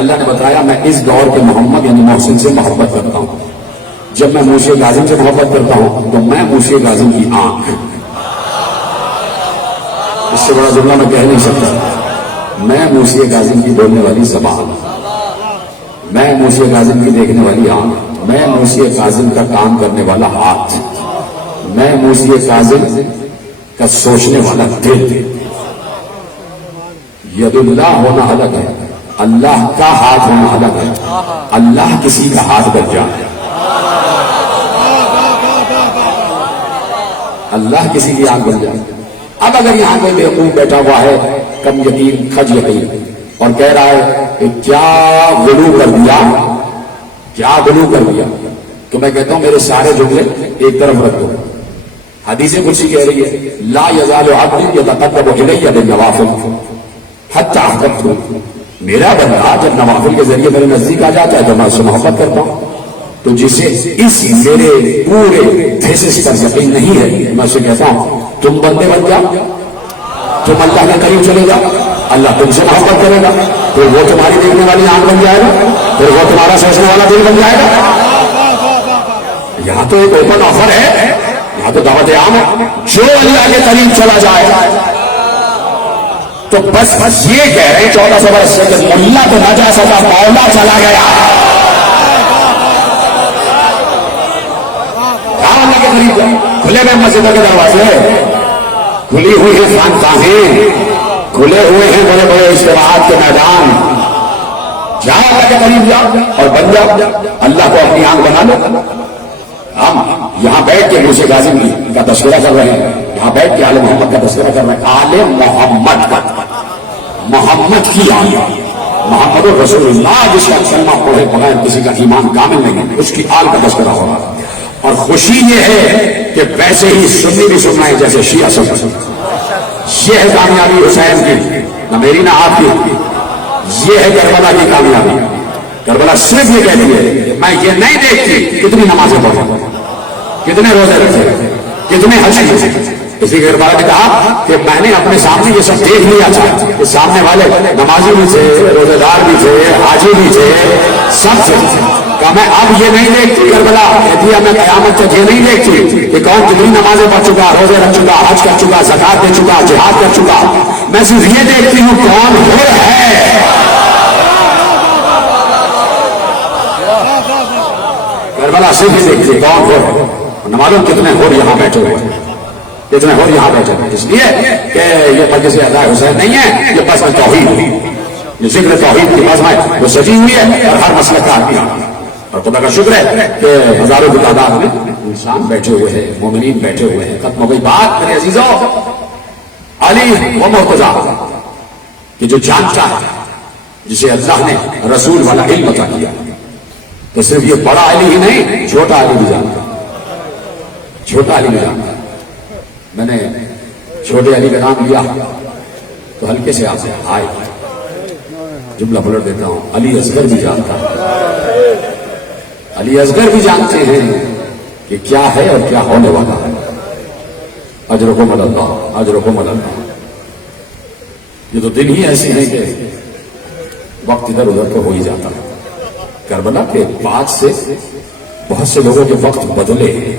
اللہ نے بتایا میں اس دور کے محمد یعنی محسن سے محبت کرتا ہوں. جب میں موسی کاظم سے محبت کرتا ہوں تو میں موسی کاظم کی آنکھ. اس سے بڑا جملہ میں کہہ نہیں سکتا. میں موسی کاظم کی بولنے والی زبان, میں موسی کاظم کی دیکھنے والی آنکھ, میں موسی کاظم کا کام کرنے والا ہاتھ, میں موسی کاظم کا سوچنے والا دل. ید اللہ ہونا الگ ہے, اللہ کا ہاتھ ہونا الگ ہے. اللہ کسی کا ہاتھ بن جائے, اللہ کسی کی آنکھ بن جائے. اب اگر یہاں کوئی بیوقوف بیٹھا ہوا ہے, کم یقین, خج یقین, اور کہہ رہا ہے کہ کیا غلو کر دیا, کیا غلو کر دیا, تو میں کہتا ہوں میرے سارے جملے ایک طرف رکھ دو. حدیث قدسی کہہ رہی ہے لا یزال عبدی یتقرب الی بالنوافل حتی احببتہ. میرا بندہ جب نوافل کے ذریعے میرے نزدیک آ جاتا ہے تو میں اس سے محبت کرتا ہوں. تو جسے اس میرے پورے تھیسس پر یقین نہیں ہے میں اسے کہتا ہوں تم بندے بن جاؤ, تم اللہ کے قریب چلے جاؤ, اللہ تم سے محبت کرے گا, پھر وہ تمہاری دیکھنے والی آنکھ بن جائے گا, پھر وہ تمہارا سوچنے والا دل بن جائے گا. یہاں تو ایک اوپن آفر ہے, یہاں تو دعوت عام ہے. جو اللہ کے قریب چلا جائے تو بس یہ کہہ رہے 1400 برس سے اللہ تو نہ جا سکا, مولا چلا گیا. اللہ کے قریب کھلے میں مسجدوں کے دروازے, کھلی ہوئی ہیں خانقاہیں, کھلے ہوئے ہیں بڑے بڑے اجتماعات کے میدان. جاؤ اللہ کے قریب جاؤ اور بن جاؤ, اللہ کو اپنی آنکھ بنا لو. ہم یہاں بیٹھ کے موسی کاظم کا تذکرہ کر رہے ہیں, یہاں بیٹھ کے آل محمد کا تذکرہ کر رہے ہیں. آل محمد کا, محمد کی آنکھ, محمد رسول اللہ جس کا کلمہ پڑھے بغیر کسی کا ایمان کامل نہیں, اس کی آل کا تذکرہ ہو رہا ہے. اور خوشی یہ ہے کہ ویسے ہی سنی بھی سننا ہے جیسے شیعہ سننا. یہ ہے کامیابی حسین کی, نہ میری نہ آپ کی. یہ ہے کربلا کی کامیابی. کربلا صرف یہ کہتی ہے میں یہ نہیں دیکھتی کتنی نمازیں پڑھیں, کتنے روزے رکھے, کتنے حج کیے, اسی کے بعد نے کہا کہ میں نے اپنے سامنے یہ سب دیکھ لیا تھا کہ سامنے والے نمازی بھی تھے، روزے دار بھی تھے، حاجی بھی تھے، سب تھے. کہ میں اب یہ نہیں دیکھتی کربلا، کہتی ہے میں قیامت تک یہ نہیں دیکھتی کہ کون کتنی نمازیں پڑھ چکا، روزے رکھ چکا، حج کر چکا، زکات دے چکا، جہاد کر چکا. میں صرف یہ دیکھتی ہوں کون ہو ہے. کربلا صرف یہ دیکھتی کون ہو ہے. نمازوں کتنے ہو یہاں بیٹھے ہوئے ہیں، کتنے ہو یہاں بیٹھے ہیں. اس لیے کہ یہ مجلس ادا حسین نہیں ہے، یہ بس توحید، یہ ذکر توحید کی بزم ہے، وہ سجی ہوئی ہے اور ہر مسئلہ کا آدمی. اور خدا کا شکر ہے کہ ہزاروں کی تعداد میں انسان بیٹھے ہوئے ہیں، مومنین بیٹھے ہوئے ہیں. ختم ہو گئی بات میرے عزیزوں. علی و مرتضیٰ کہ جو جانتا ہے، جسے اللہ نے رسول والا علم عطا کیا، تو صرف یہ بڑا علی ہی نہیں، چھوٹا علی بھی جانتا. چھوٹا علی بھی جانتا. میں نے چھوٹے علی کا نام لیا تو ہلکے سے آپ سے آئے جملہ پلٹ دیتا ہوں. علی اصغر بھی جانتا ہے. علی اصغر بھی جانتے ہیں کہ کیا ہے اور کیا ہونے والا ہے. اجرکم اللہ، اجرکم اللہ. یہ تو دن ہی ایسے ہیں کہ وقت ادھر ادھر تو ہو ہی جاتا ہے. کربلا کے بعد سے بہت سے لوگوں کے وقت بدلے.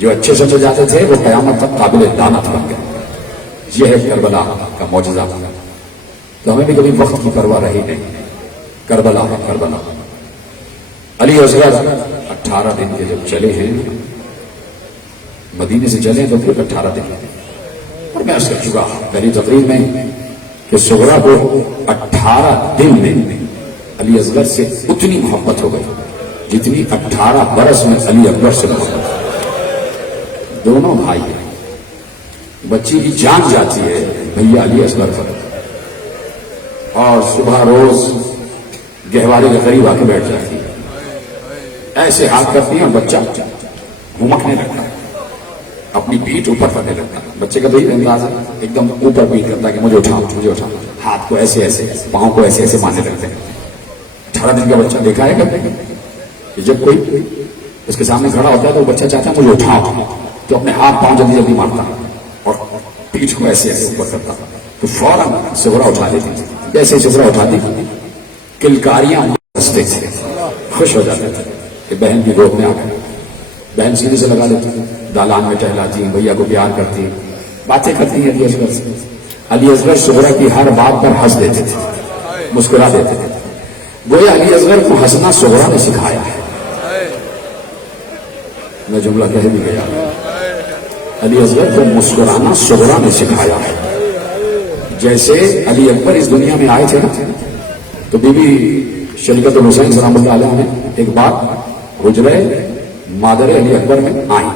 جو اچھے سمجھے جاتے تھے وہ قیامت تک قابل لعنت بن گئے. یہ ہے کربلا کا معجزہ. تو ہمیں بھی کبھی وقت کی پرواہ رہی نہیں. کربلا ہے کربلا. علی اصغر 18 دن کے جب چلے ہیں مدینے سے چلے تو پھر 18 دن. اور میں عرض کر چکا پہلی تقریر میں کہ صغرا کو 18 دن میں علی اصغر سے اتنی محبت ہو گئی جتنی 18 برس میں علی اکبر سے محبت. دونوں بھائی ہیں. بچی کی جان جاتی ہے بھیا علی اصغر پر، اور صبح روز گہوارے کے قریب آ کے بیٹھ جاتی ہے. ایسے ہاتھ کرتی ہیں اور بچہ گھمکنے لگتا ہے، اپنی پیٹھ اوپر کرنے لگتا ہے. بچے کا بھی انداز ہے، ایک دم اوپر پیٹ کرتا ہے کہ مجھے اٹھاؤ مجھے اٹھاؤ. ہاتھ کو ایسے ایسے، پاؤں کو ایسے ایسے مارنے لگتے ہیں. 18 دن کا بچہ دیکھا ہے کہ جب کوئی اس کے سامنے کھڑا ہوتا ہے تو بچہ چاہتا ہے مجھے اٹھاؤ، تو اپنے ہاتھ پاؤں جلدی جلدی مارتا اور پیٹھ کو ایسے ایسے اوپر کرتا. تو فوراً صغرا اٹھا لیتی. جیسے صغرا اٹھاتی کلکاریاں ہنستے تھے، خوش ہو جاتے تھے کہ بہن کی گود میں آ گئے. بہن سیدھے سے لگا لیتی، دالان میں ٹہلاتی ہیں، بھیا کو پیار کرتی ہیں، باتیں کرتی ہیں علی اصغر سے. علی اصغر صغرا کی ہر بات پر ہنس دیتے تھے، مسکرا دیتے تھے. گویا علی اصغر کو ہنسنا صغرا نے سکھایا ہے. میں جملہ کہہ بھی گیا. علی اصغر کو مسکرانا صغرا نے سکھایا ہے. جیسے علی اکبر اس دنیا میں آئے تھے نا، تو بی بی شریعت الحسین سلام اللہ علیہ نے ایک بار حجرہ مادر علی اکبر میں آئی،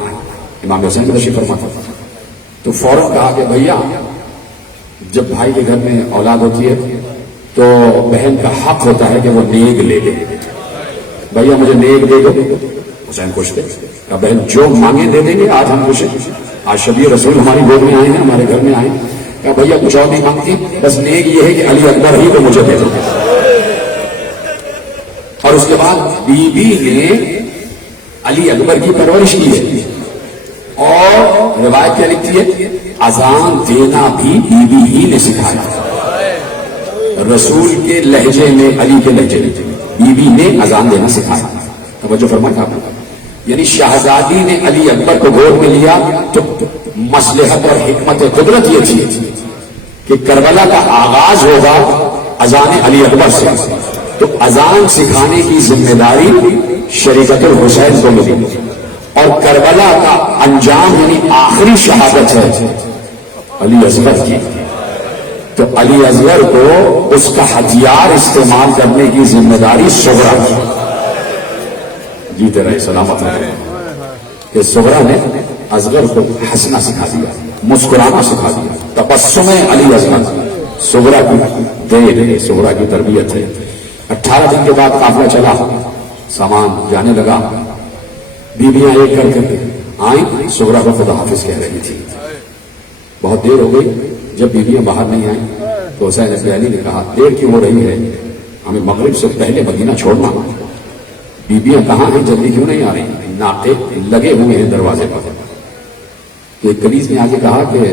امام حسین کی تشریف فرما تھا. تو فوراً کہا کہ بھیا جب بھائی کے گھر میں اولاد ہوتی ہے تو بہن کا حق ہوتا ہے کہ وہ نیک لے لے. بھیا مجھے نیک دے دو. حسین خوش تھے، کہا بہن جو مانگے دے دیں گے. آج ہم خوش ہیں، آج شبیر رسول ہماری گود میں آئے ہیں، ہمارے گھر میں آئے ہیں. کہا بھیا کچھ اور نہیں مانگتی، بس نیک یہ ہے کہ علی اکبر ہی کو مجھے دے دو. اور اس کے بعد بی بی نے علی اکبر کی پرورش کی ہے. اور روایت کیا لکھتی ہے؟ اذان دینا بھی بی بی ہی نے سکھایا. رسول کے لہجے میں، علی کے لہجے میں بی بی نے اذان دینا سکھایا. توجہ فرمایا آپ نے. یعنی شہزادی نے علی اکبر کو گود میں لیا تو مصلحت اور حکمت قدرت یہ تھی کہ کربلا کا آغاز ہوگا اذان علی اکبر سے. تو اذان سکھانے کی ذمہ داری شریعت الحسین کو ملی، اور کربلا کا انجام یعنی آخری شہادت ہے علی اصغر کی. تو علی اصغر کو اس کا ہتھیار استعمال کرنے کی ذمہ داری صغرا کی. جیتے رہے سلامت رہے. کہ صغرا نے اصغر کو ہنسنا سکھا دیا، مسکرانا سکھا دیا. تبسم علی اصغر صغرا کی دیر ہے، صغرا کی تربیت ہے. 18 دن کے بعد قافلہ چلا، سامان جانے لگا. بیویاں ایک کر کے آئیں، صغرا کو خدا حافظ کہہ رہی تھی. بہت دیر ہو گئی. جب بیویاں باہر نہیں آئیں تو حسین ابن علی نے کہا دیر کیوں ہو رہی ہے، ہمیں مغرب سے پہلے مدینہ چھوڑنا. بیویاں کہاں ہیں، جلدی کیوں نہیں آ رہی؟ ناقے لگے ہوئے ہیں دروازے پر. کہ کنیز نے آگے کہا کہ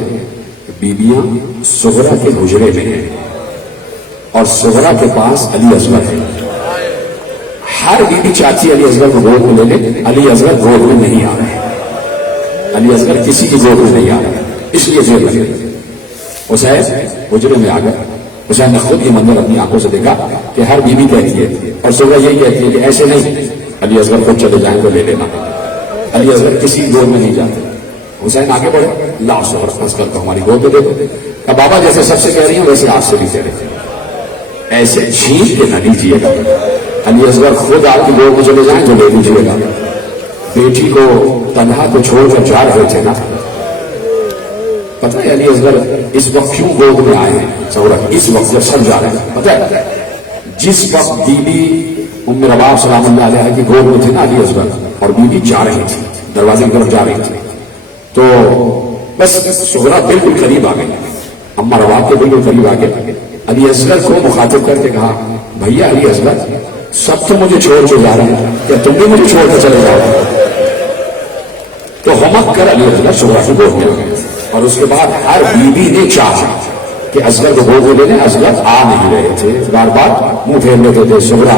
بیویاں سغرا کے حجرے میں ہیں اور سغرا کے پاس علی اصغر ہے. ہر بیوی چاچی علی اصغر کو گود میں لے لے, علی اصغر گود میں نہیں آ رہے, علی اصغر کسی کی گود میں نہیں آ رہے, اس لیے زیر لگے. حسین حجرے میں آ گئے. حسین نے خود یہ منظر اپنی آنکھوں سے دیکھا کہ ہر بیوی کہتی ہے اور سغرا یہی کہتی ہے کہ ایسے نہیں, علی اصغر خود چلے جائیں تو لے لینا, علی اصغر کسی گود میں نہیں جاتے. حسین آگے بڑھے, لا سغرا اصغر کو ہماری گود میں دے دو. کہ بابا جیسے سب سے کہہ رہی ہیں ویسے آپ سے بھی کہہ رہے ہیں, ایسے چھین کے نہ لیجیے گا. علی اصغر خود آپ کی گود میں چلے جائیں تو لے لیجیے گا. بیٹی کو تنہا کو چھوڑ کر جا رہے تھے نا, پتہ ہے علی اصغر اس وقت کیوں گود میں آئے ہیں سغرا, اس وقت جب سب جا رہے ہیں, پتہ ہے جس وقت بی بی ام رباب سلام اللہ علیہ کی گود میں تھے نا علی اصغر, اور بی بی جا رہی تھی, دروازے کی طرف جا رہی تھی, تو بس سغرا بالکل قریب آ گئی, اما رباب کے بالکل قریب آ گئے. علی اصغر کو مخاطب کر کے کہا, بھیا علی اصغر سب تو مجھے چھوڑ کے جا رہے ہیں, کیا تم بھی مجھے چھوڑ کر چلے جاؤ؟ تو ہمک کر علی اصغر سغرا سے گود میں آ گئے. اور اس کے بعد ہر بیوی نے چاہا کہ اصغر کو گود میں لے لیں. اصغر آ نہیں رہے تھے, بار بار منہ پھیر لیتے تھے سغرا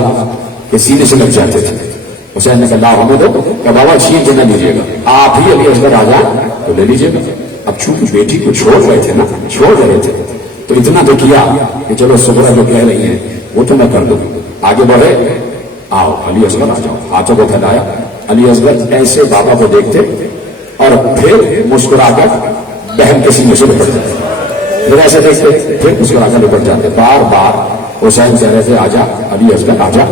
کے سینے سے لگ جاتے تھے. حسین نے کہا لا ہونے دو, کہ بابا چھین کے نہ لیجیے گا, آپ ہی علی اصغر آ جائیں تو لے لیجیے گا. اب چونکہ بیٹی کو چھوڑ رہے تھے نا, چھوڑ رہے تھے, تو اتنا تو کیا کہ چلو سغرا جو کہہ رہی ہیں وہ تو میں کر دوں. آگے بڑھے, آؤ علی اصغر آ جاؤ, ہاتھوں کو پھیلایا. علی اصغر ایسے بابا کو دیکھتے اور پھر مسکرا کر بہن کے سینے سے لپٹ جاتے, پھر ایسے دیکھتے پھر مسکرا کر لپٹ جاتے. بار بار حسین کہہ رہے تھے آجا علی اصغر آجا.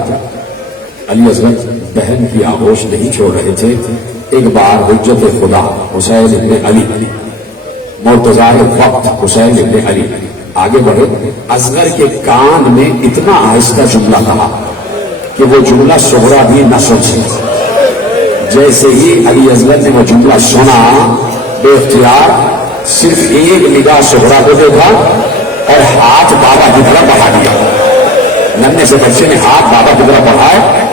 علی اصغر بہن کی آغوش نہیں چھوڑ رہے تھے. ایک بار حجت خدا حسین ابن علی, مرتضیٰ وقت حسین ابن علی آگے بڑھے. اصغر کے کان میں اتنا آہستہ جملہ کہا کہ وہ جملہ سغرا بھی نہ سن سکے. جیسے ہی علی اصغر نے وہ جملہ سنا, بے اختیار صرف ایک نگاہ سغرا کو دیکھا اور ہاتھ بابا کی طرف بڑھا دیا. ننھے سے بچے نے ہاتھ بابا کی طرف بڑھائے.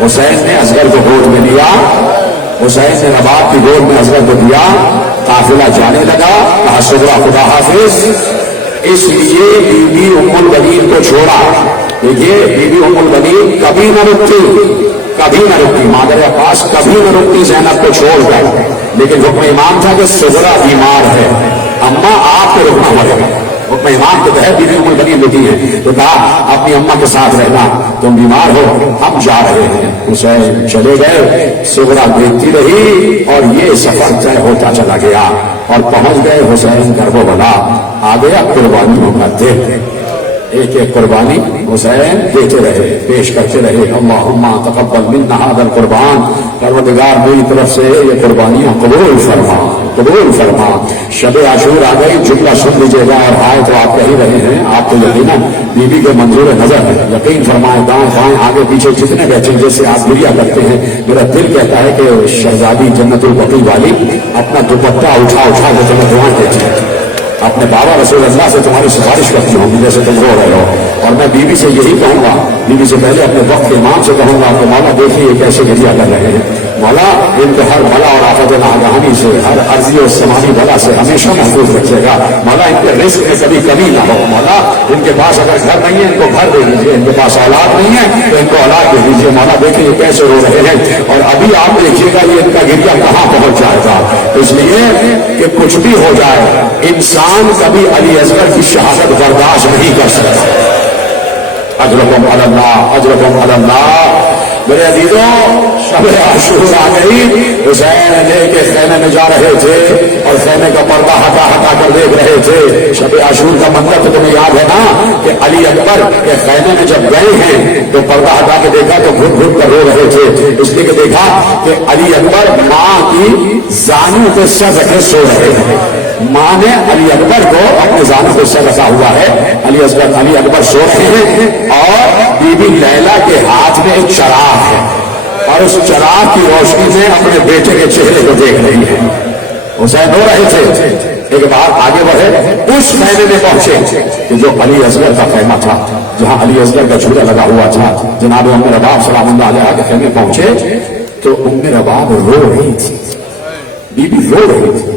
حسین نے اصغر کو گود میں لیا, حسین نے رباب کی گود میں اصغر کو دیا. قافلہ جانے لگا, کہا سغرا خدا حافظ. اس لیے بی بی ام البنین کو چھوڑا. دیکھیے بی بی ام البنین کبھی نہ رکتی, کبھی نہ رکتی, مادر عباس کبھی نہ رکتی زینب کو چھوڑ کر, لیکن حکم امام تھا کہ سغرا بیمار ہے, اما آپ کو رکنا پڑے گا. حکم امام کے تحت بی بی ام البنین رکی ہے, تو کہا اپنی اما کے ساتھ رہنا, تم بیمار ہو, ہم جا رہے ہیں. حسین چلے گئے, سغرا دیکھتی رہی اور یہ سفر طے ہوتا چلا گیا اور پہنچ گئے حسین کربلا. آ گیا قربانیوں کا دن, ایک ایک قربانی حسین دیتے رہے, پیش کرتے رہے. اللہم تقبل منا ھذا القربان, پروردگار میری طرف سے یہ قربانیاں قبول فرما, قبول فرما. شب عاشور آ گئی, جملہ سن لیجیے گا, اور آئے تو آپ کہہ رہے ہیں, آپ کو یقیناً بیوی کے منظور نظر ہے. یقین فرمائیں, دائیں بائیں آگے پیچھے جتنے بیٹھے جیسے آپ گریا کرتے ہیں, میرا دل کہتا ہے کہ شہزادی جنت البقیع والی اپنا دوپٹہ اٹھا اٹھا کے تمہیں دعائیں دیتی ہے. اپنے بابا رسول اللہ سے تمہاری سفارش کرتی ہوں جیسے تم رو رہے ہو. اور میں بیوی سے یہی کہوں گا, بیوی سے پہلے اپنے وقت کے امام سے کہوں گا کہ مولا دیکھیے کیسے گریا کر رہے ہیں. مولا ان کو ہر بلا اور آفت ناگہانی سے, ہر عرضی اور سماجی بلا سے ہمیشہ محفوظ رکھے گا. مولا ان کے رزق میں کبھی کمی نہ ہو. مولا ان کے پاس اگر گھر نہیں ہے ان کو گھر دے دیجیے, ان کے پاس اولاد نہیں ہے تو ان کو اولاد دے دیجیے. مولا دیکھیں یہ کیسے رو رہے ہیں, اور ابھی آپ دیکھیے گا یہ ان کا گریا کہاں پہنچ جائے گا. اس لیے کہ کچھ بھی ہو جائے, انسان کبھی علی اصغر کی شہادت برداشت نہیں کر سکتا. اجرکم علی اللہ, اجرکم علی اللہ. میرے عزیزوں, شب عاشور آ گئی, حسین لے کے خیمے میں جا رہے تھے اور خیمے کا پردہ ہٹا ہٹا کر دیکھ رہے تھے. شب عاشور کا منظر تو تمہیں یاد ہے نا کہ علی اکبر کے خیمے میں جب گئے ہیں تو پردہ ہٹا کے دیکھا تو گھٹ گھٹ کر رو رہے تھے, اس لیے کہ دیکھا کہ علی اکبر ماں کی زانوں پہ سر رکھے سو رہے ہیں. ماں نے علی اکبر کو اپنے زانوں پہ سر رکھا ہوا ہے. علی اکبر سو رہے ہیں اور بی بی لیلا کے ہاتھ میں ایک چراغ ہے, اور اس چراغ کی روشنی میں اپنے بیٹے کے چہرے کو دیکھ رہی ہے. حسین رو رہے تھے. ایک بار آگے بڑھے, اس خیمے میں پہنچے کہ جو علی اصغر کا خیمہ تھا, جہاں علی اصغر کا جھولا لگا ہوا تھا. جناب ام رباب سلام اللہ علیہ کے خیمے پہنچے تو ام رباب رو رہی تھی, بی بی رو رہی تھی.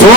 2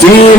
3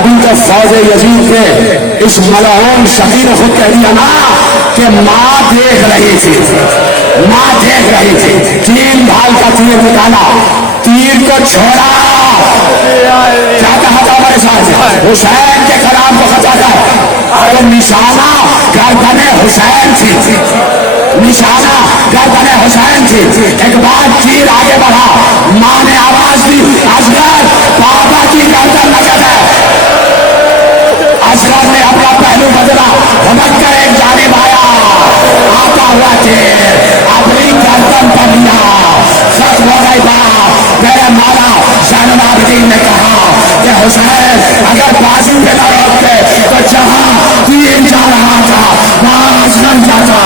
ابھی تو فوج یزید کے اس ملعون شقی نے خود کہہ دیا نا کہ ماں دیکھ رہی تھی، ماں دیکھ رہی تھی، 3 بھال کا تیر نکالا، تیر کو چھوڑا، کیا کہا تھا ہمارے ساتھ حسین کے کلام کو خطا تھا، اور نشانہ گردن حسین تھی، نشانہ گردن حسین تھی۔ ایک بار تیر آگے بڑھا، ماں نے آواز دی اصغر بابا کی گردن نظر ہے۔ اصغر نے اپنا پہلو بدلا، بھٹک کر ایک جانب آیا، آتا ہوا تیر اپنی گردن پر لیا، سچ ہو گئی بات۔ میرے مولا زین العابدین نے کہا کہ حسین اگر بازی پہ نہ روکتے تو جہاں تیر جا رہا تھا وہاں اصغر جاتا۔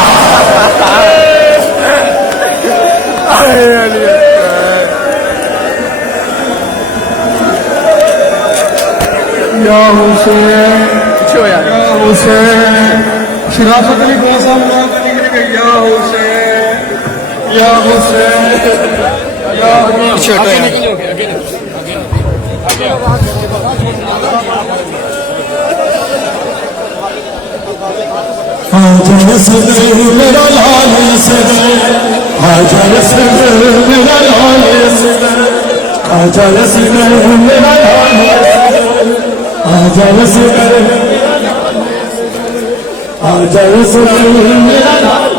یا حسین یا حسین، شرافت علی خان صاحب نام پہ نکل گئی، یا حسین یا حسین یا آجا اصغر میرا لال اصغر، آجا اصغر میرا لال اصغر، آجا اصغر میرا لال اصغر، آجا اصغر، آجا اصغر میرا لال،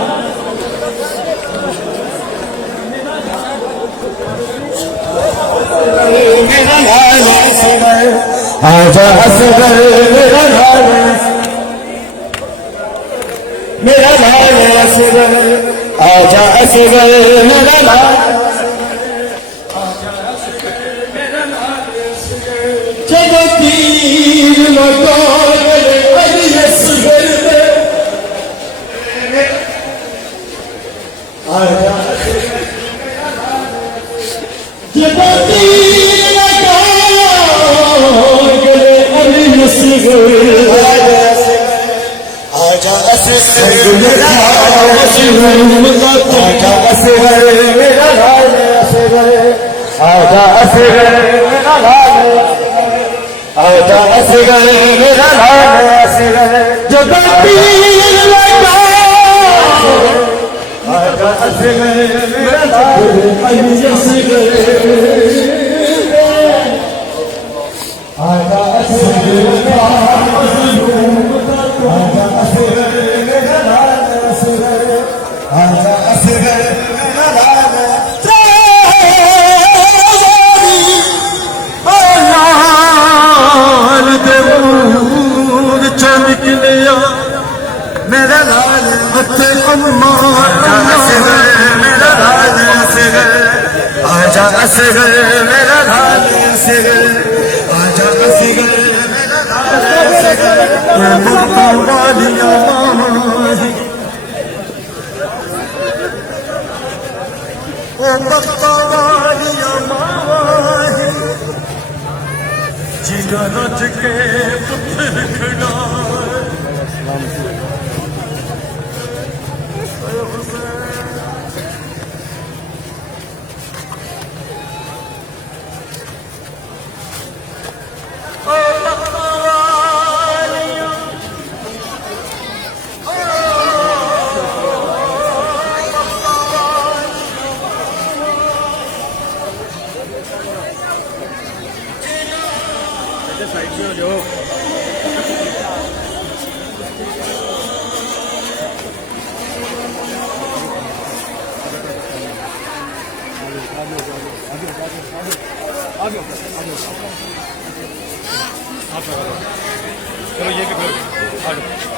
میرا لال اصغر، آجا اصغر میرا لال میرا لال اصغر، آجا اصغر میرا لال، جب تیر لگا میرے علی اصغر میں، آجا جب تیر لگا میرے علی اصغر، آجا اصغر میرا لال اصغر، آجا اصغر میرا لال اصغر، آجا اصغر میرا لال، آجا اصغر میرا لال اصغر، جب تیر لگا آجا اصغر میرا لال علی اصغر، آجا اصغر میرا آجا اصغر میرا لال اصغر، آجا اصغر میرا لال، لال دور چمک لیا میرا لال ہاتھ عمار، آجا اصغر میرا لال اصغر، آجا اصغر میرا لال اصغر، آجا اصغر میرا لال اصغر، مکہ والیاں ماہی، مکہ والیاں ماہی، جگر رج کے پتھر کھڑا، چلو یہ کہ